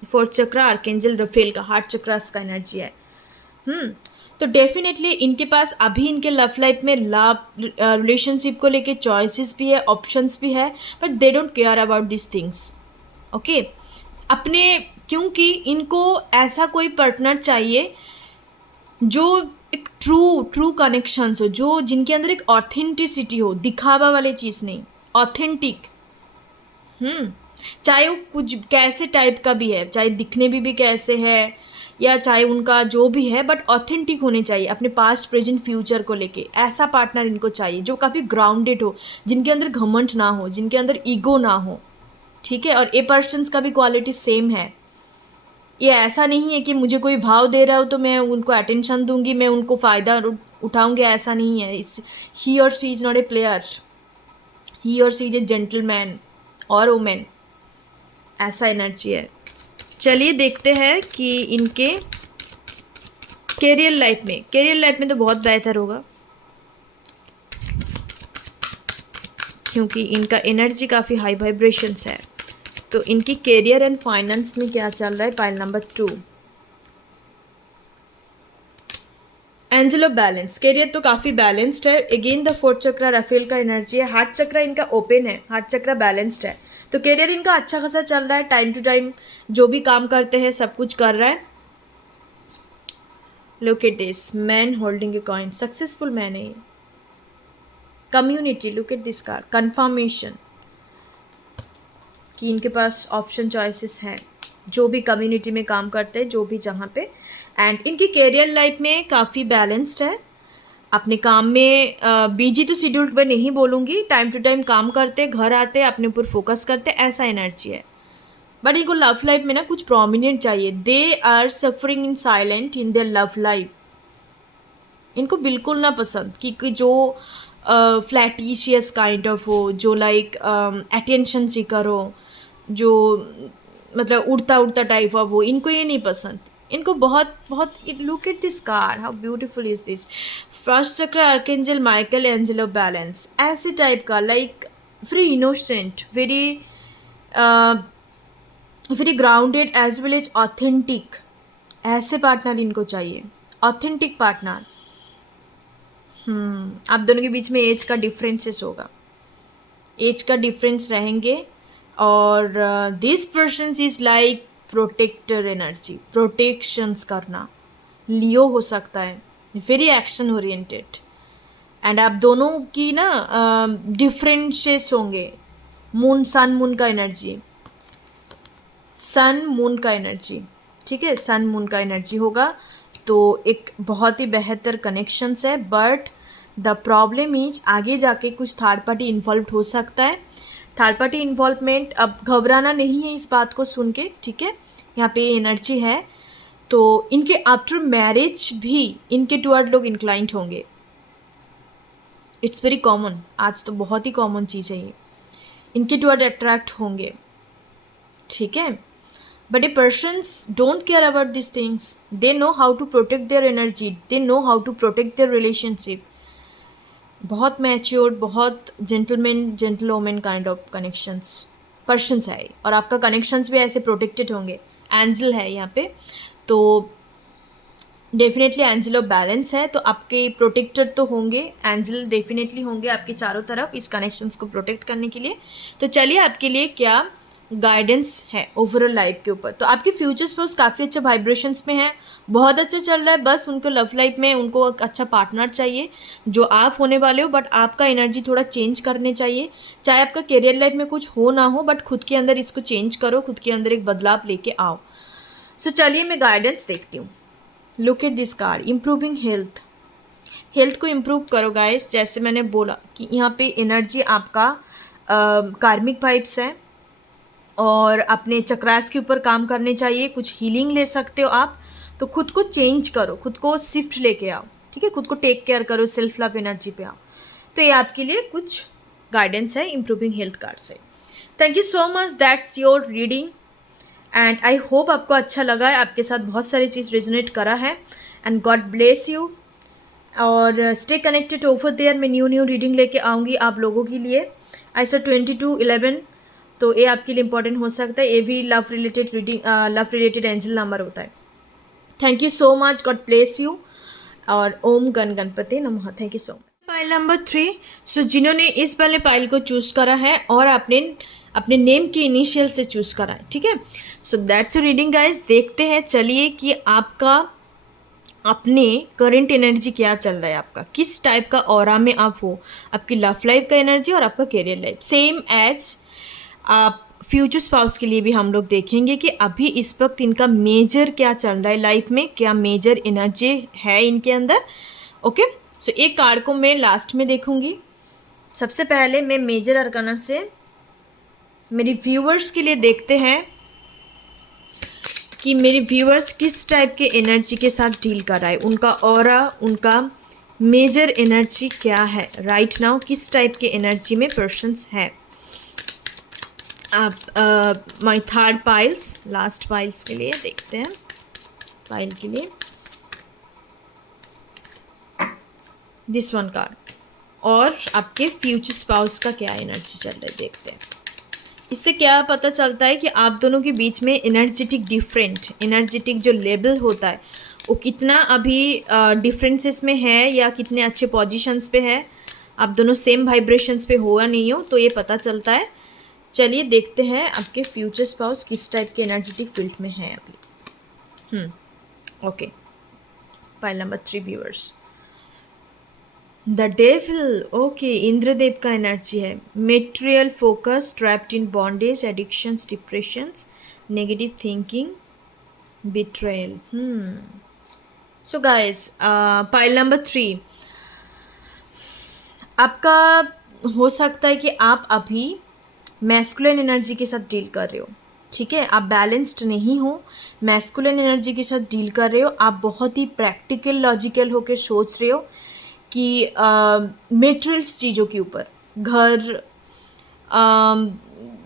फोर्थ चक्र आर्कएंजल रफेल का, हार्ट चक्रास का एनर्जी है। तो डेफिनेटली इनके पास अभी इनके लव लाइफ में लव रिलेशनशिप को लेके चॉइसेस भी है, ऑप्शंस भी है, but they don't care about this things. Okay, अपने, क्योंकि इनको ऐसा कोई पार्टनर चाहिए जो एक ट्रू कनेक्शंस हो, जो जिनके अंदर एक ऑथेंटिसिटी हो, दिखावा वाली चीज़ नहीं, ऑथेंटिक। चाहे वो कुछ कैसे टाइप का भी है, चाहे दिखने भी कैसे है, या चाहे उनका जो भी है, बट ऑथेंटिक होने चाहिए अपने पास्ट प्रेजेंट फ्यूचर को लेके। ऐसा पार्टनर इनको चाहिए जो काफ़ी ग्राउंडेड हो, जिनके अंदर घमंड ना हो, जिनके अंदर ईगो ना हो। ठीक है, और ए पर्सन्स का भी क्वालिटी सेम है। ये ऐसा नहीं है कि मुझे कोई भाव दे रहा हो तो मैं उनको अटेंशन दूंगी, मैं उनको फ़ायदा उठाऊंगी, ऐसा नहीं है। इस ही और she is not a player, ही और सी इज ए जेंटलमैन और वुमेन, ऐसा एनर्जी है। चलिए देखते हैं कि इनके कैरियर लाइफ में तो बहुत बेहतर होगा, क्योंकि इनका एनर्जी काफ़ी हाई वाइब्रेशंस है। तो इनकी कैरियर एंड फाइनेंस में क्या चल रहा है। Pile number 2, angel of balance. Career तो काफ़ी बैलेंस्ड है। Again the fourth chakra Raphael का एनर्जी है। हार्ट चक्र इनका ओपन है, हार्ट चक्र बैलेंस्ड है। तो कैरियर इनका अच्छा खासा चल रहा है, टाइम टू टाइम जो भी काम करते हैं सब कुछ कर रहा है। Look at this man holding a coin, successful man है ये। Community, look at this card, confirmation कि इनके पास ऑप्शन चॉइसेस हैं, जो भी कम्युनिटी में काम करते हैं, जो भी जहाँ पे। एंड इनकी कैरियर लाइफ में काफ़ी बैलेंस्ड है। अपने काम में बिजी तो शेड्यूल पर नहीं बोलूँगी, टाइम टू टाइम काम करते, घर आते, अपने ऊपर फोकस करते, ऐसा एनर्जी है। बट इनको लव लाइफ में ना कुछ प्रोमिनेंट चाहिए। They are suffering in silent in their love life. इनको बिल्कुल ना पसंद कि जो फ्लैटिशियस काइंड ऑफ हो, जो लाइक अटेंशन सीकर हो, जो मतलब उड़ता उड़ता टाइप ऑफ हो, इनको ये नहीं पसंद। इनको बहुत बहुत, look at this card, how beautiful is this. First chakra archangel Michael Angelo balance, ऐसे टाइप का, like very innocent, very very grounded as well as authentic, ऐसे पार्टनर इनको चाहिए, ऑथेंटिक पार्टनर। आप दोनों के बीच में एज का डिफरेंसेस होगा, एज का डिफरेंस रहेंगे। और this person is like protector energy, protections करना, लियो हो सकता है, वेरी एक्शन ओरिएंटेड। एंड आप दोनों की ना डिफरेंसेस होंगे। मून, सन मून का एनर्जी, सन मून का एनर्जी, ठीक है, सन मून का एनर्जी होगा। तो एक बहुत ही बेहतर कनेक्शंस है। बट द प्रॉब्लम इज आगे जाके कुछ थर्ड पार्टी इन्वॉल्व हो सकता है। थर्ड पार्टी इन्वॉल्वमेंट, अब घबराना नहीं है इस बात को सुन के, ठीक है, यहाँ पे एनर्जी है। तो इनके आफ्टर मैरिज भी इनके टुवर्ड लोग इंक्लाइंट होंगे। इट्स वेरी कॉमन, आज तो बहुत ही कॉमन चीज़ है ये, इनके टुवर्ड अट्रैक्ट होंगे, ठीक है। But a persons don't care about these things. They know how to protect their energy. They know how to protect their relationship. बहुत मैच्योर्ड, बहुत gentleman, gentle women kind of connections persons है। और आपका connections भी ऐसे protected होंगे। Angel है यहाँ पे, तो डेफिनेटली एंजल ऑफ बैलेंस है, तो आपके प्रोटेक्टर तो होंगे, एंजल डेफिनेटली होंगे आपके चारों तरफ इस कनेक्शंस को प्रोटेक्ट करने के लिए। तो चलिए आपके लिए क्या गाइडेंस है ओवरऑल लाइफ के ऊपर। तो आपके फ्यूचर स्पाउस काफ़ी अच्छे वाइब्रेशंस में है, बहुत अच्छा चल रहा है। बस उनको लव लाइफ में उनको एक अच्छा पार्टनर चाहिए जो आप होने वाले हो, बट आपका एनर्जी थोड़ा चेंज करने चाहिए। चाहे आपका करियर लाइफ में कुछ हो ना हो, बट खुद के अंदर इसको चेंज करो, खुद के अंदर एक बदलाव लेके आओ। सो चलिए मैं गाइडेंस देखती हूँ। Look at this card, improving health. Health को इम्प्रूव करो गाइस। जैसे मैंने बोला कि यहाँ पे एनर्जी आपका कार्मिक वाइब्स है और अपने चक्रास के ऊपर काम करने चाहिए। कुछ हीलिंग ले सकते हो आप, तो खुद को चेंज करो, खुद को शिफ्ट लेके आओ, ठीक है, खुद को टेक केयर करो, सेल्फ लव एनर्जी पे आओ। तो ये आपके लिए कुछ गाइडेंस है इम्प्रूविंग हेल्थ कार्ड से। Thank you so much, that's your reading and I hope आपको अच्छा लगा है, आपके साथ बहुत सारी चीज़ रेजोनेट करा है। एंड गॉड ब्लेस यू और स्टे कनेक्टेड ओवर देयर। मैं न्यू रीडिंग लेके आऊँगी आप लोगों के लिए। आई सो 2211, तो ये आपके लिए इंपॉर्टेंट हो सकता है। ये भी love related reading, love related angel number होता है। Thank you so much, God bless you और ओम गण गणपति नमः। Thank you so much. Pile number 3, सो जिन्होंने इस वाले पाइल को चूज़ करा है और अपने नेम के इनिशियल से चूज़ करा है, ठीक है। So that's reading guys. देखते हैं चलिए कि आपका अपने करंट एनर्जी क्या चल रहा है, आपका किस टाइप का ऑरा में आप हो, आपकी लव लाइफ का एनर्जी और आपका करियर लाइफ। सेम एज आप फ्यूचर स्पाउस के लिए भी हम लोग देखेंगे कि अभी इस वक्त इनका मेजर क्या चल रहा है लाइफ में, क्या मेजर एनर्जी है इनके अंदर। ओके, सो एक कार्ड को मैं लास्ट में देखूंगी। सबसे पहले मैं मेजर अरकाना से मेरे व्यूअर्स के लिए देखते हैं कि मेरे व्यूअर्स किस टाइप के एनर्जी के साथ डील कर रहा है, उनका ऑरा, उनका मेजर एनर्जी क्या है राइट नाउ, किस टाइप के एनर्जी में पर्सन्स है। आप my third piles, last piles के लिए देखते हैं, पाइल के लिए दिस वन कार्ड, और आपके फ्यूचर स्पाउस का क्या एनर्जी चल रहा है देखते हैं। इससे क्या पता चलता है कि आप दोनों के बीच में एनर्जेटिक डिफरेंट, एनर्जेटिक जो लेवल होता है वो कितना अभी डिफरेंसेस में है या कितने अच्छे पोजीशंस पे है, आप दोनों सेम वाइब्रेशंस पे हो या नहीं हो, तो ये पता चलता है। चलिए देखते हैं आपके फ्यूचर स्पाउस किस टाइप के एनर्जेटिक फील्ड में है अभी। Okay, pile number 3 viewers, the devil. Okay, Indradev का एनर्जी है। Material focus, trapped in bondage, addictions, depressions, negative thinking, betrayal. So guys, pile number 3, आपका हो सकता है कि आप अभी मैस्कुलिन एनर्जी के साथ डील कर रहे हो, ठीक है, आप बैलेंस्ड नहीं हो, मैस्कुलिन एनर्जी के साथ डील कर रहे हो, आप बहुत ही प्रैक्टिकल लॉजिकल होकर सोच रहे हो कि मेटेरियल्स चीज़ों के ऊपर, घर,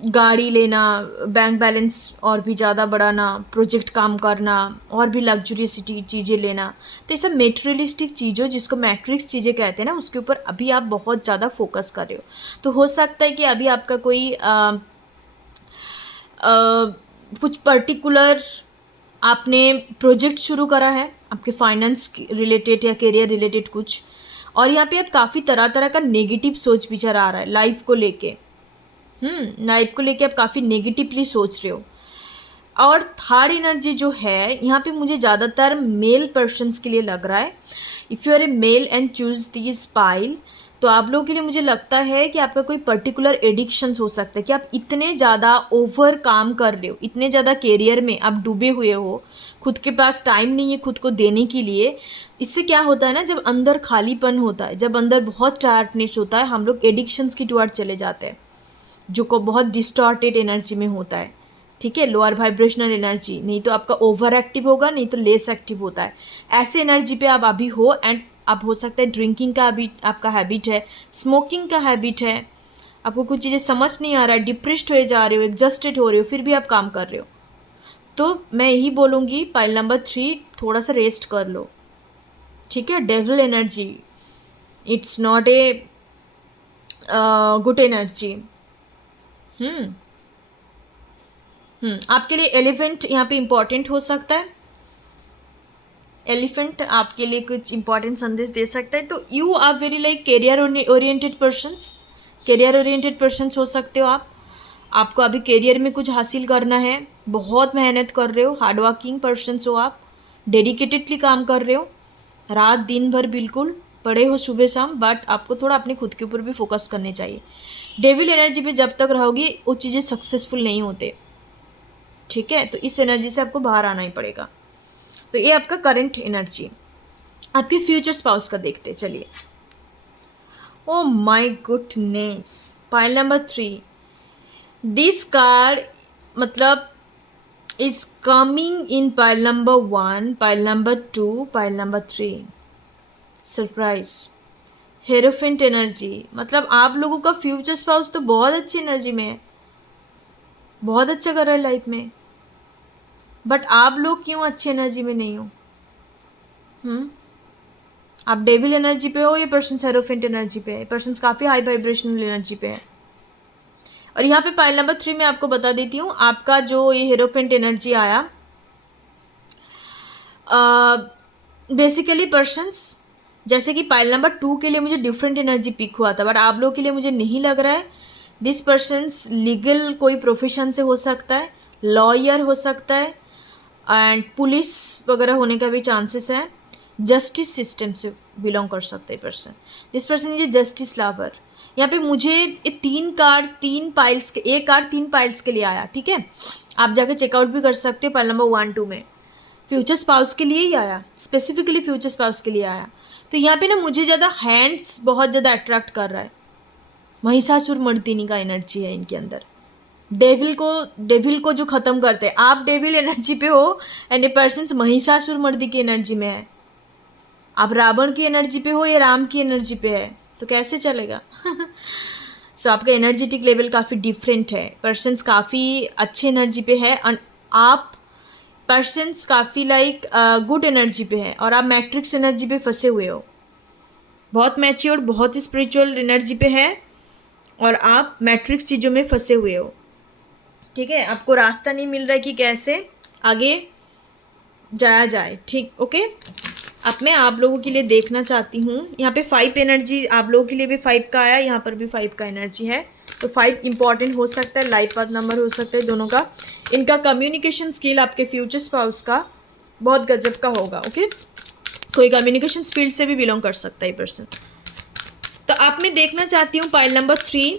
गाड़ी लेना, बैंक बैलेंस और भी ज़्यादा बढ़ाना, प्रोजेक्ट काम करना, और भी लग्जरियसिटी चीज़ें लेना, तो ये सब मेटेरियलिस्टिक चीज़ों, जिसको मैट्रिक्स चीज़ें कहते हैं ना, उसके ऊपर अभी आप बहुत ज़्यादा फोकस कर रहे हो। तो हो सकता है कि अभी आपका कोई कुछ पर्टिकुलर आपने प्रोजेक्ट शुरू करा है आपके फाइनेंस रिलेटेड या करियर रिलेटेड कुछ, और यहाँ पे आप काफ़ी तरह तरह का नेगेटिव सोच विचार आ रहा है लाइफ को लेके। लाइफ को लेके आप काफ़ी नेगेटिवली सोच रहे हो। और थर्ड एनर्जी जो है यहाँ पे मुझे ज़्यादातर मेल पर्सन्स के लिए लग रहा है। If you are a male and choose this pile, तो आप लोगों के लिए मुझे लगता है कि आपका कोई पर्टिकुलर एडिक्शंस हो सकता है कि आप इतने ज़्यादा ओवर काम कर रहे हो, इतने ज़्यादा कैरियर में आप डूबे हुए हो, खुद के पास टाइम नहीं है खुद को देने के लिए। इससे क्या होता है ना, जब अंदर खालीपन होता है, जब अंदर बहुत टायर्डनेस होता है, हम लोग एडिक्शंस की टुवर्ड चले जाते हैं, जो को बहुत डिस्टॉर्टेड एनर्जी में होता है, ठीक है, लोअर वाइब्रेशनल एनर्जी। नहीं तो आपका ओवर एक्टिव होगा, नहीं तो लेस एक्टिव होता है। ऐसे एनर्जी पे आप अभी हो, एंड आप हो सकता है ड्रिंकिंग का अभी आपका हैबिट है, स्मोकिंग का हैबिट है, आपको कुछ चीज़ें समझ नहीं आ रहा है, डिप्रेस्ड हो जा रहे हो, एग्जस्टेड हो रहे हो, फिर भी आप काम कर रहे हो। तो मैं यही बोलूँगी, पाइल नंबर 3, थोड़ा सा रेस्ट कर लो, ठीक है। Devil energy, it's not a good energy. आपके लिए एलिफेंट यहाँ पे इम्पॉर्टेंट हो सकता है। एलिफेंट आपके लिए कुछ इंपॉर्टेंट संदेश दे सकता है। तो you are very like career oriented persons, career oriented persons हो सकते हो आप। आपको अभी कैरियर में कुछ हासिल करना है, बहुत मेहनत कर रहे हो, हार्ड वर्किंग पर्सन्स हो आप, डेडिकेटेडली काम कर रहे हो, रात दिन भर बिल्कुल पड़े हो सुबह शाम, बट आपको थोड़ा अपने खुद के ऊपर भी फोकस करने चाहिए। डेविल एनर्जी पे जब तक रहोगी वो चीज़ें सक्सेसफुल नहीं होते, ठीक है। तो इस एनर्जी से आपको बाहर आना ही पड़ेगा। तो ये आपका करंट एनर्जी। आपके फ्यूचर स्पाउस का देखते हैं, चलिए। Oh my goodness, pile number 3, this card मतलब is coming in pile number 1, pile number 2, pile number 3। Surprise, hierophant energy, मतलब आप लोगों का फ्यूचर स्पाउस तो बहुत अच्छी एनर्जी में है, बहुत अच्छा कर रहा है लाइफ में, बट आप लोग क्यों अच्छी एनर्जी में नहीं हो? आप डेविल एनर्जी पे हो, ये पर्सन हेरोफेंट एनर्जी पे है, पर्सन काफ़ी हाई वाइब्रेशनल एनर्जी पे है। और यहाँ पे पाइल नंबर 3 में आपको बता देती हूँ, आपका जो ये हेरोफेंट एनर्जी आया, बेसिकली पर्सन्स, जैसे कि पाइल नंबर 2 के लिए मुझे डिफरेंट एनर्जी पिक हुआ था, बट आप लोगों के लिए मुझे नहीं लग रहा है। दिस पर्सन्स लीगल कोई प्रोफेशन से हो सकता है, लॉयर हो सकता है, एंड पुलिस वगैरह होने का भी चांसेस है, जस्टिस सिस्टम से बिलोंग कर सकते हैं person. This person is justice lover. यहाँ पे मुझे ये 3 कार्ड 3 पाइल्स के, एक कार्ड 3 पाइल्स के लिए आया, ठीक है। आप जाके चेकआउट भी कर सकते हो, पाइल नंबर 1, 2 में फ्यूचर स्पाउस के लिए ही आया, स्पेसिफिकली फ्यूचर स्पाउस के लिए आया। तो यहाँ पे ना मुझे ज़्यादा हैंड्स बहुत ज़्यादा अट्रैक्ट कर रहा है, महिषासुर मर्दिनी का एनर्जी है इनके अंदर। डेविल को जो ख़त्म करते हैं, आप डेविल एनर्जी पे हो एंड ए पर्सन महिषासुर मर्दी की एनर्जी में है। आप रावण की एनर्जी पे हो या राम की एनर्जी पे है, तो कैसे चलेगा? सो आपका एनर्जेटिक लेवल काफ़ी डिफरेंट है, पर्सन्स काफ़ी अच्छे एनर्जी पे है, और आप पर्सन्स काफ़ी लाइक गुड एनर्जी पे है, और आप मैट्रिक्स एनर्जी पे फंसे हुए हो, बहुत मैच्योर, बहुत स्पिरिचुअल एनर्जी पे है, और आप मैट्रिक्स चीज़ों में फंसे हुए हो, ठीक है। आपको रास्ता नहीं मिल रहा है कि कैसे आगे जाया जाए, ठीक, ओके। अब मैं आप लोगों के लिए देखना चाहती हूँ, यहाँ पे 5 एनर्जी आप लोगों के लिए भी 5 का आया, यहाँ पर भी 5 का एनर्जी है। तो 5 इंपॉर्टेंट हो सकता है, लाइफ पाथ नंबर हो सकता है दोनों का। इनका कम्युनिकेशन स्किल आपके फ्यूचर स्पाउस का बहुत गजब का होगा, ओके। कोई कम्युनिकेशन फील्ड से भी बिलोंग कर सकता है ये पर्सन। तो आप मैं देखना चाहती हूँ पाइल नंबर 3,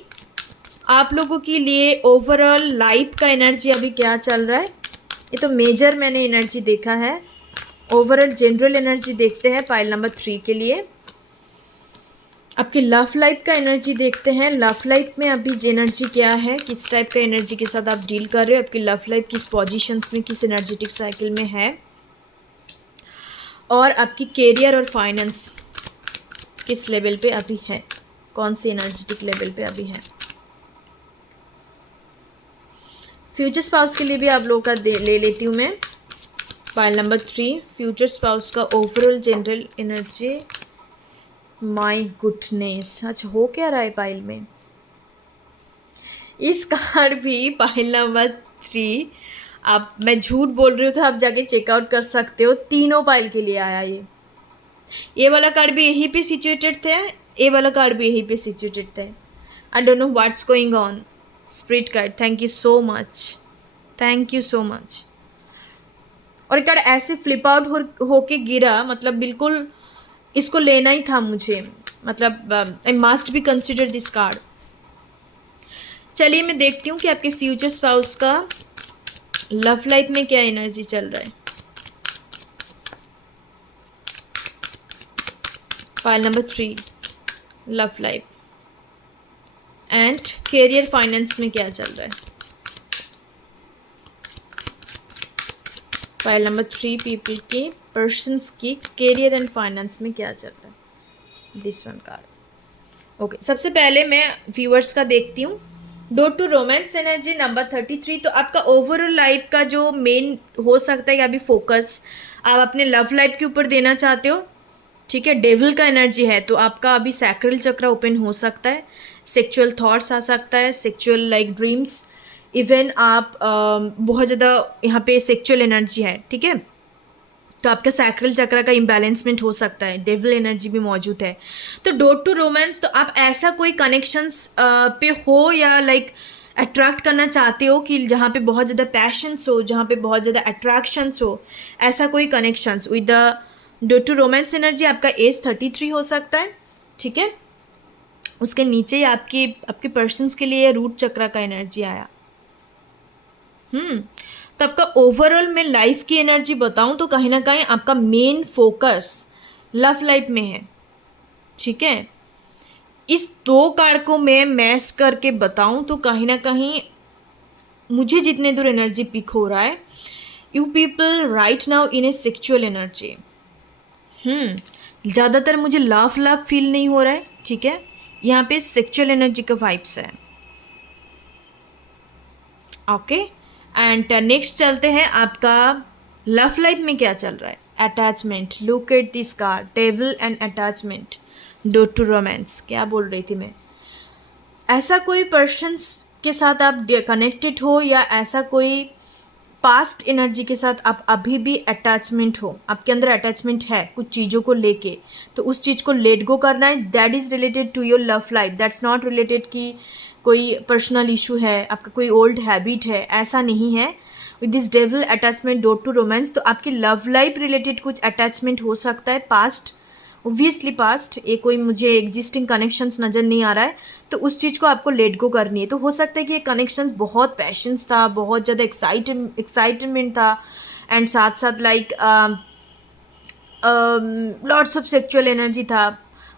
आप लोगों के लिए ओवरऑल लाइफ का एनर्जी अभी क्या चल रहा है। ये तो मेजर मैंने एनर्जी देखा है, ओवरऑल जनरल एनर्जी देखते हैं पाइल नंबर 3 के लिए। आपकी लव लाइफ का एनर्जी देखते हैं। लव लाइफ में अभी एनर्जी क्या है, किस टाइप का एनर्जी के साथ आप डील कर रहे हो, आपकी लव लाइफ किस पोजीशंस में, किस एनर्जेटिक साइकिल में है, और आपकी कैरियर और फाइनेंस किस लेवल पे अभी है, कौन सी एनर्जेटिक लेवल पे अभी है। फ्यूचर स्पाउस के लिए भी आप लोगों का ले लेती हूँ मैं। पाइल नंबर 3, फ्यूचर स्पाउस का overall general energy. My goodness, अच्छा हो क्या रहा है पाइल में। इस कार्ड भी पाइल नंबर 3, आप, मैं झूठ बोल रही हूँ तो आप जाके चेकआउट कर सकते हो, तीनों पाइल के लिए आया ये वाला कार्ड भी यहीं पे सिचुएटेड थे, ये वाला कार्ड भी यहीं पे सिचुएटेड थे। आई don't know what's going on. Spirit card, thank you so much, thank you so much. और कार्ड ऐसे फ्लिप आउट होके गिरा, मतलब बिल्कुल इसको लेना ही था मुझे, मतलब I must be consider this card. चलिए मैं देखती हूँ कि आपके फ्यूचर स्पाउस का लव लाइफ में क्या एनर्जी चल रहा है। Pile number 3, love life and career finance में क्या चल रहा है। पाइल नंबर 3, पीपल की, पर्सन्स की कैरियर एंड फाइनेंस में क्या चल रहा है। This one card. ओके, सबसे पहले मैं व्यूअर्स का देखती हूँ। Door to romance energy number 33। तो आपका ओवरऑल लाइफ का जो मेन हो सकता है, अभी फोकस आप अपने लव लाइफ के ऊपर देना चाहते हो, ठीक है। डेविल का एनर्जी है तो आपका अभी सैक्रल चक्र ओपन हो सकता है, सेक्सुअल थॉट्स आ सकता है, सेक्सुअल लाइक ड्रीम्स, इवन आप बहुत ज़्यादा यहाँ पे सेक्सुअल एनर्जी है, ठीक है, तो आपका सैक्रल चक्र का इम्बैलेंसमेंट हो सकता है, डेविल एनर्जी भी मौजूद है। तो डोर टू रोमांस, तो आप ऐसा कोई कनेक्शंस पे हो या लाइक अट्रैक्ट करना चाहते हो कि जहाँ पे बहुत ज़्यादा पैशंस हो, जहाँ पे बहुत ज़्यादा अट्रैक्शंस हो, ऐसा कोई connections with the door to romance energy. आपका एज 33 हो सकता है, ठीक है। उसके नीचे ही आपके पर्सन्स के लिए रूट चक्र का एनर्जी आया। तो आपका ओवरऑल में लाइफ की एनर्जी बताऊं तो कहीं ना कहीं आपका मेन फोकस लव लाइफ में है, ठीक है। इस दो कार्ड को मैं मैच करके बताऊं तो कहीं ना कहीं मुझे जितने दूर एनर्जी पिक हो रहा है, you people right now in A sexual energy. ज़्यादातर मुझे लव फील नहीं हो रहा है, ठीक है। यहाँ पे सेक्चुअल एनर्जी का वाइब्स है, ओके। एंड नेक्स्ट चलते हैं, आपका लव लाइफ में क्या चल रहा है। Attachment, look at this card, devil and attachment, door to romance. क्या बोल रही थी मैं, ऐसा कोई पर्सन्स के साथ आप कनेक्टेड हो या ऐसा कोई पास्ट एनर्जी के साथ आप अभी भी अटैचमेंट हो, आपके अंदर अटैचमेंट है कुछ चीज़ों को लेके, तो उस चीज़ को लेट गो करना है। That is related to your love life, that's not related कि कोई पर्सनल इशू है, आपका कोई ओल्ड हैबिट है, ऐसा नहीं है। With this devil attachment door to romance, तो आपकी लव लाइफ रिलेटेड कुछ अटैचमेंट हो सकता है पास्ट, ऑब्वियसली पास्ट। ये कोई मुझे एग्जिस्टिंग कनेक्शंस नज़र नहीं आ रहा है, तो उस चीज़ को आपको लेट गो करनी है। तो हो सकता है कि ये कनेक्शंस बहुत पैशंस था, बहुत ज़्यादा एक्साइटमेंट था, एंड साथ साथ like lots of sexual energy था,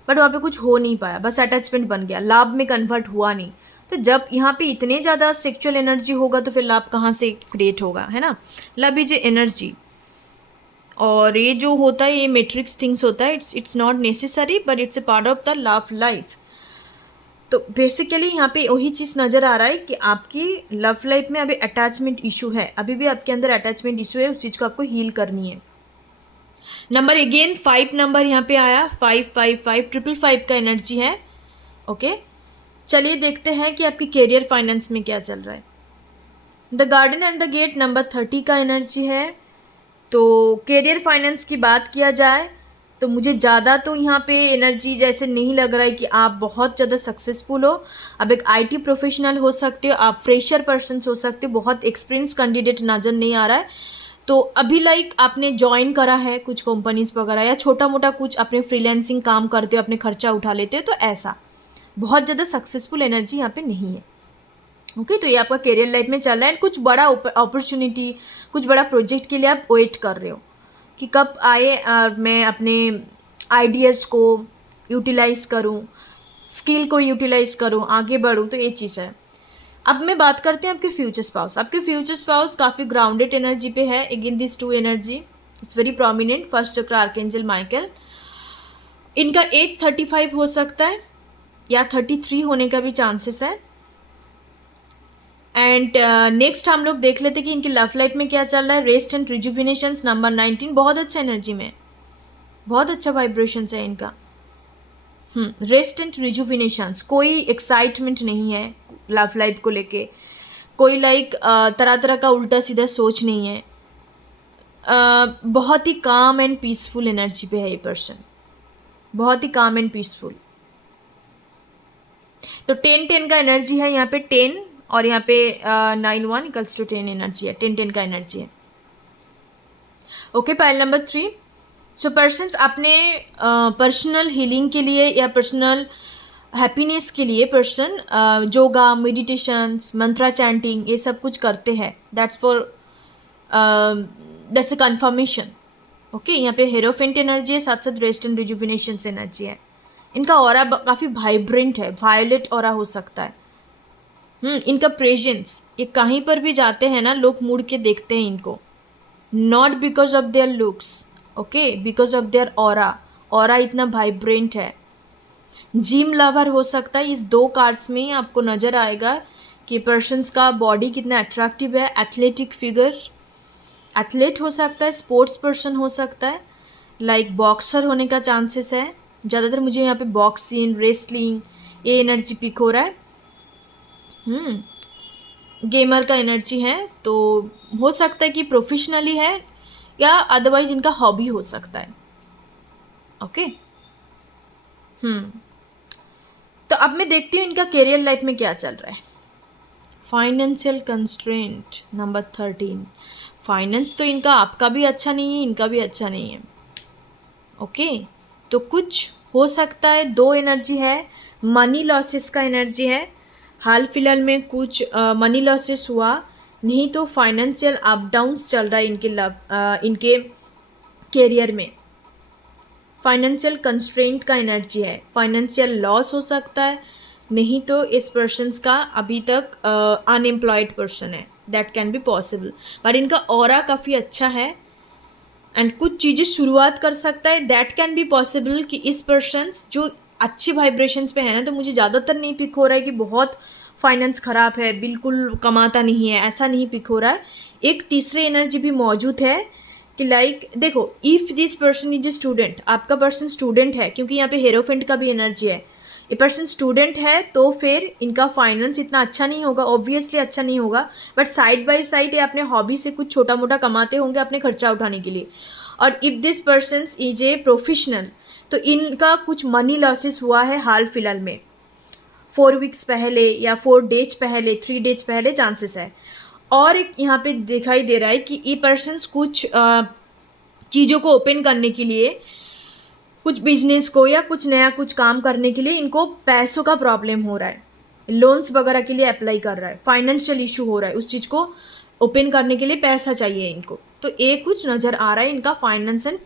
बट वहाँ पे कुछ हो नहीं पाया, बस अटैचमेंट बन गया, लाभ में कन्वर्ट हुआ नहीं। तो जब यहाँ पे इतने ज़्यादा सेक्चुअल एनर्जी होगा तो फिर लाभ कहाँ से क्रिएट होगा, है ना। लव इज एनर्जी, और ये जो होता है ये मैट्रिक्स थिंग्स होता है, it's not necessary but it's a part of the love life. तो बेसिकली यहाँ पे वही चीज़ नज़र आ रहा है कि आपकी लव लाइफ में अभी अटैचमेंट इशू है, अभी भी आपके अंदर अटैचमेंट इशू है, उस चीज़ को आपको हील करनी है। नंबर अगेन 5 नंबर यहाँ पे आया, 555 का एनर्जी है, ओके। चलिए देखते हैं कि आपकी कैरियर फाइनेंस में क्या चल रहा है। The garden and the gate number 30 का एनर्जी है। तो कैरियर फाइनेंस की बात किया जाए तो मुझे ज़्यादा तो यहाँ पे एनर्जी जैसे नहीं लग रहा है कि आप बहुत ज़्यादा सक्सेसफुल हो। आप एक आईटी प्रोफेशनल हो सकते हो, आप फ्रेशर पर्सन हो सकते हो, बहुत एक्सपीरियंस कैंडिडेट नज़र नहीं आ रहा है। तो अभी लाइक आपने ज्वाइन करा है कुछ कंपनीज वगैरह, या छोटा मोटा कुछ अपने फ्रीलैंसिंग काम करते हो, अपने खर्चा उठा लेते हो, तो ऐसा बहुत ज़्यादा सक्सेसफुल एनर्जी यहाँ पे नहीं है, ओके। तो ये आपका करियर लाइफ में चल रहा है, कुछ बड़ा अपॉर्चुनिटी, कुछ बड़ा प्रोजेक्ट के लिए आप वेट कर रहे हो कि कब आए, मैं अपने आइडियाज़ को यूटिलाइज करूँ, स्किल को यूटिलाइज करूँ, आगे बढ़ूँ, तो ये चीज़ है। अब मैं बात करते हैं आपके फ्यूचर स्पाउस। आपके फ्यूचर स्पाउस काफ़ी ग्राउंडेड एनर्जी पे है। Again this two energy it's very prominent. First chakra archangel Michael. इनका एज 35 हो सकता है या 33 होने का भी चांसेस है। एंड नेक्स्ट हम लोग देख लेते कि इनकी लव लाइफ में क्या चल रहा है। रेस्ट एंड रिजुविनेशंस नंबर 19, बहुत अच्छा एनर्जी में, बहुत अच्छा वाइब्रेशंस है इनका। रेस्ट एंड रिजुविनेशंस, कोई एक्साइटमेंट नहीं है लव लाइफ को लेके, कोई तरह तरह का उल्टा सीधा सोच नहीं है। बहुत ही काम एंड पीसफुल एनर्जी पे है ये पर्सन, बहुत ही काम एंड पीसफुल। तो 10-10 का एनर्जी है यहाँ पे, 10 और यहाँ पे 9-1 इक्वल्स टू 10 एनर्जी है, 10-10 का एनर्जी है। Okay, pile number 3। सो पर्सन्स अपने पर्सनल हीलिंग के लिए या पर्सनल हैप्पीनेस के लिए पर्सन योगा, मेडिटेशंस, मंत्रा चैंटिंग ये सब कुछ करते हैं। That's a conformation. ओके, यहाँ पे हेरोफेंट एनर्जी है, साथ साथ रेस्ट एंड रिजुविनेशन एनर्जी है। इनका ऑरा काफ़ी वाइब्रेंट है, वायलेट ऑरा हो सकता है। इनका प्रेजेंस, ये कहीं पर भी जाते हैं ना, लोग मुड़ के देखते हैं इनको, not because of their looks, okay, because of their aura. Aura इतना वाइब्रेंट है। जिम लवर हो सकता है। इस 2 कार्ड्स में आपको नज़र आएगा कि पर्सन्स का बॉडी कितना अट्रैक्टिव है। एथलेटिक फिगर, एथलीट हो सकता है, स्पोर्ट्स पर्सन हो सकता है, बॉक्सर होने का चांसेस है। ज़्यादातर मुझे यहाँ पे बॉक्सिंग, रेसलिंग ये एनर्जी पिक हो रहा है। गेमर का एनर्जी है, तो हो सकता है कि प्रोफेशनली है या अदरवाइज इनका हॉबी हो सकता है। ओके, तो अब मैं देखती हूँ इनका करियर लाइफ में क्या चल रहा है। Financial constraint number 13। फाइनेंस तो इनका आपका भी अच्छा नहीं है, इनका भी अच्छा नहीं है। ओके, तो कुछ हो सकता है। 2 एनर्जी है, मनी लॉसेस का एनर्जी है। हाल फिलहाल में कुछ मनी लॉसेस हुआ, नहीं तो फाइनेंशियल अप डाउन्स चल रहा है इनके करियर में। फाइनेंशियल कंस्ट्रेंट का एनर्जी है, फाइनेंशियल लॉस हो सकता है, नहीं तो इस पर्सन्स का अभी तक अनएम्प्लॉयड पर्सन है, दैट कैन बी पॉसिबल। पर इनका ऑरा काफ़ी अच्छा है एंड कुछ चीज़ें शुरुआत कर सकता है, दैट कैन बी पॉसिबल कि इस पर्सन्स जो अच्छे वाइब्रेशंस पे है ना, तो मुझे ज़्यादातर नहीं पिक हो रहा है कि बहुत फाइनेंस ख़राब है, बिल्कुल कमाता नहीं है, ऐसा नहीं पिक हो रहा है। एक तीसरी एनर्जी भी मौजूद है कि देखो, if this person is a student, आपका पर्सन स्टूडेंट है, क्योंकि यहाँ पे हेरोफेंट का भी एनर्जी है। ये पर्सन स्टूडेंट है तो फिर इनका फाइनेंस इतना अच्छा नहीं होगा, ऑब्वियसली अच्छा नहीं होगा, बट साइड बाय साइड ये अपने हॉबी से कुछ छोटा मोटा कमाते होंगे अपने खर्चा उठाने के लिए। और if this person is a professional, तो इनका कुछ मनी लॉसेस हुआ है हाल फिलहाल में, 4 वीक्स पहले या 4 डेज पहले, 3 डेज पहले चांसेस है। और एक यहाँ पे दिखाई दे रहा है कि ये पर्सन्स कुछ चीज़ों को ओपन करने के लिए, कुछ बिजनेस को या कुछ नया कुछ काम करने के लिए इनको पैसों का प्रॉब्लम हो रहा है, लोन्स वगैरह के लिए अप्लाई कर रहा है, फाइनेंशियल इशू हो रहा है, उस चीज़ को ओपन करने के लिए पैसा चाहिए इनको। तो ये कुछ नज़र आ रहा है इनका फाइनेंस एंड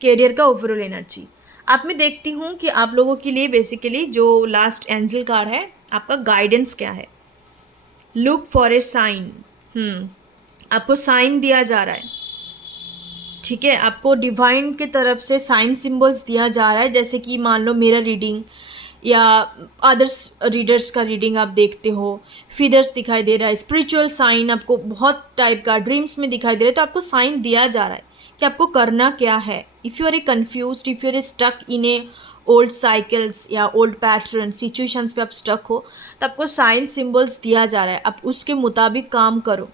कैरियर का ओवरऑल एनर्जी। अब मैं देखती हूँ कि आप लोगों के लिए बेसिकली जो लास्ट एंजल कार्ड है, आपका गाइडेंस क्या है। Look for a sign. आपको साइन दिया जा रहा है, ठीक है, आपको डिवाइन की तरफ से साइन सिंबल्स दिया जा रहा है। जैसे कि मान लो मेरा रीडिंग या अदर्स रीडर्स का रीडिंग आप देखते हो, फिदर्स दिखाई दे रहा है, स्पिरिचुअल साइन आपको बहुत टाइप का ड्रीम्स में दिखाई दे रहा है। तो आपको साइन दिया जा रहा है कि आपको करना क्या है। If you are a confuse, if you are a stuck in a old cycles या ओल्ड पैटर्न सिचुएशंस पे आप स्टक हो, तो आपको साइन सिंबल्स दिया जा रहा है, आप उसके मुताबिक काम करो,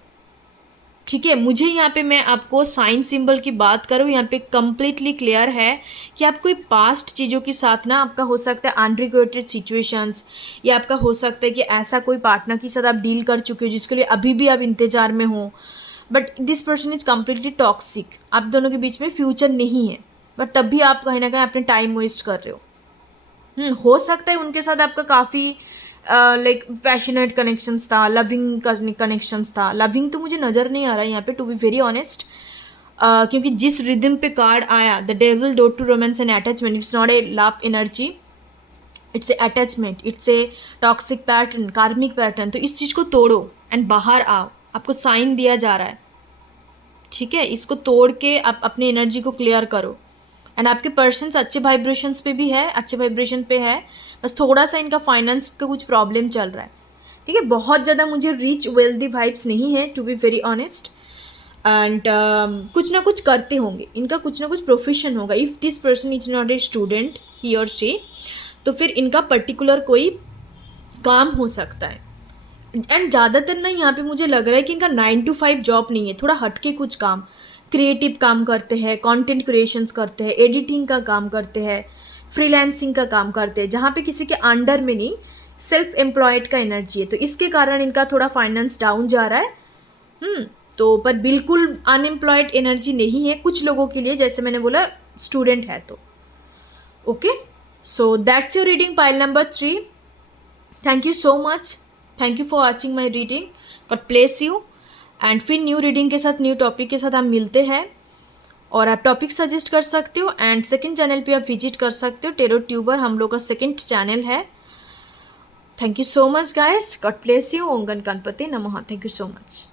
ठीक है। मुझे यहाँ पे, मैं आपको साइन सिंबल की बात करूँ, यहाँ पे कम्प्लीटली क्लियर है कि आपको पास्ट चीज़ों के साथ ना, आपका हो सकता है अनरिक्वेटेड सिचुएशंस, या आपका हो सकता है कि ऐसा कोई पार्टनर के साथ आप डील कर चुके हो जिसके लिए अभी भी आप इंतज़ार में हो, but this person is completely toxic. आप दोनों के बीच में फ्यूचर नहीं है, बट तब भी आप कहीं ना कहीं अपने टाइम वेस्ट कर रहे हो सकता है उनके साथ आपका काफ़ी पैशनेट कनेक्शंस था, लविंग कनेक्शंस था। लविंग तो मुझे नज़र नहीं आ रहा है यहाँ पे, टू बी वेरी ऑनेस्ट, क्योंकि जिस रिदम पे कार्ड आया, the devil door to romance and attachment, it's not a love energy, it's a attachment, it's a toxic pattern, karmic pattern. तो इस चीज़ को तोड़ो एंड बाहर आओ, आपको साइन दिया जा रहा है, ठीक है। इसको तोड़ के आप अपनी एनर्जी को क्लियर करो। एंड आपके पर्सन्स अच्छे वाइब्रेशंस पे भी है, अच्छे वाइब्रेशन पे है, बस थोड़ा सा इनका फाइनेंस का कुछ प्रॉब्लम चल रहा है, ठीक है। बहुत ज़्यादा मुझे रिच वेल्दी वाइब्स नहीं है, to be very honest. And कुछ ना कुछ करते होंगे, इनका कुछ ना कुछ प्रोफेशन होगा। If this person is not a student, he और शी, तो फिर इनका पर्टिकुलर कोई काम हो सकता है। एंड ज़्यादातर ना यहाँ पे मुझे लग रहा है कि इनका 9 to 5 जॉब नहीं है, थोड़ा हटके कुछ काम, क्रिएटिव काम करते हैं, कंटेंट क्रिएशंस करते हैं, एडिटिंग का काम करते हैं, फ्रीलांसिंग का काम करते हैं, जहाँ पे किसी के अंडर में नहीं, सेल्फ एम्प्लॉयड का एनर्जी है। तो इसके कारण इनका थोड़ा फाइनेंस डाउन जा रहा है। तो पर बिल्कुल अनएम्प्लॉयड एनर्जी नहीं है कुछ लोगों के लिए, जैसे मैंने बोला स्टूडेंट है तो। Okay, so that's your reading pile number 3। Thank you so much, thank you for watching my reading. God bless you. And फिर न्यू रीडिंग के साथ, न्यू टॉपिक के साथ हम मिलते हैं। और आप टॉपिक सजेस्ट कर सकते हो एंड सेकंड चैनल पे आप विजिट कर सकते हो, टेरो ट्यूबर हम लोग का सेकंड चैनल है। Thank you so much guys, God bless you. ओम गण गणपति नमः। Thank you so much.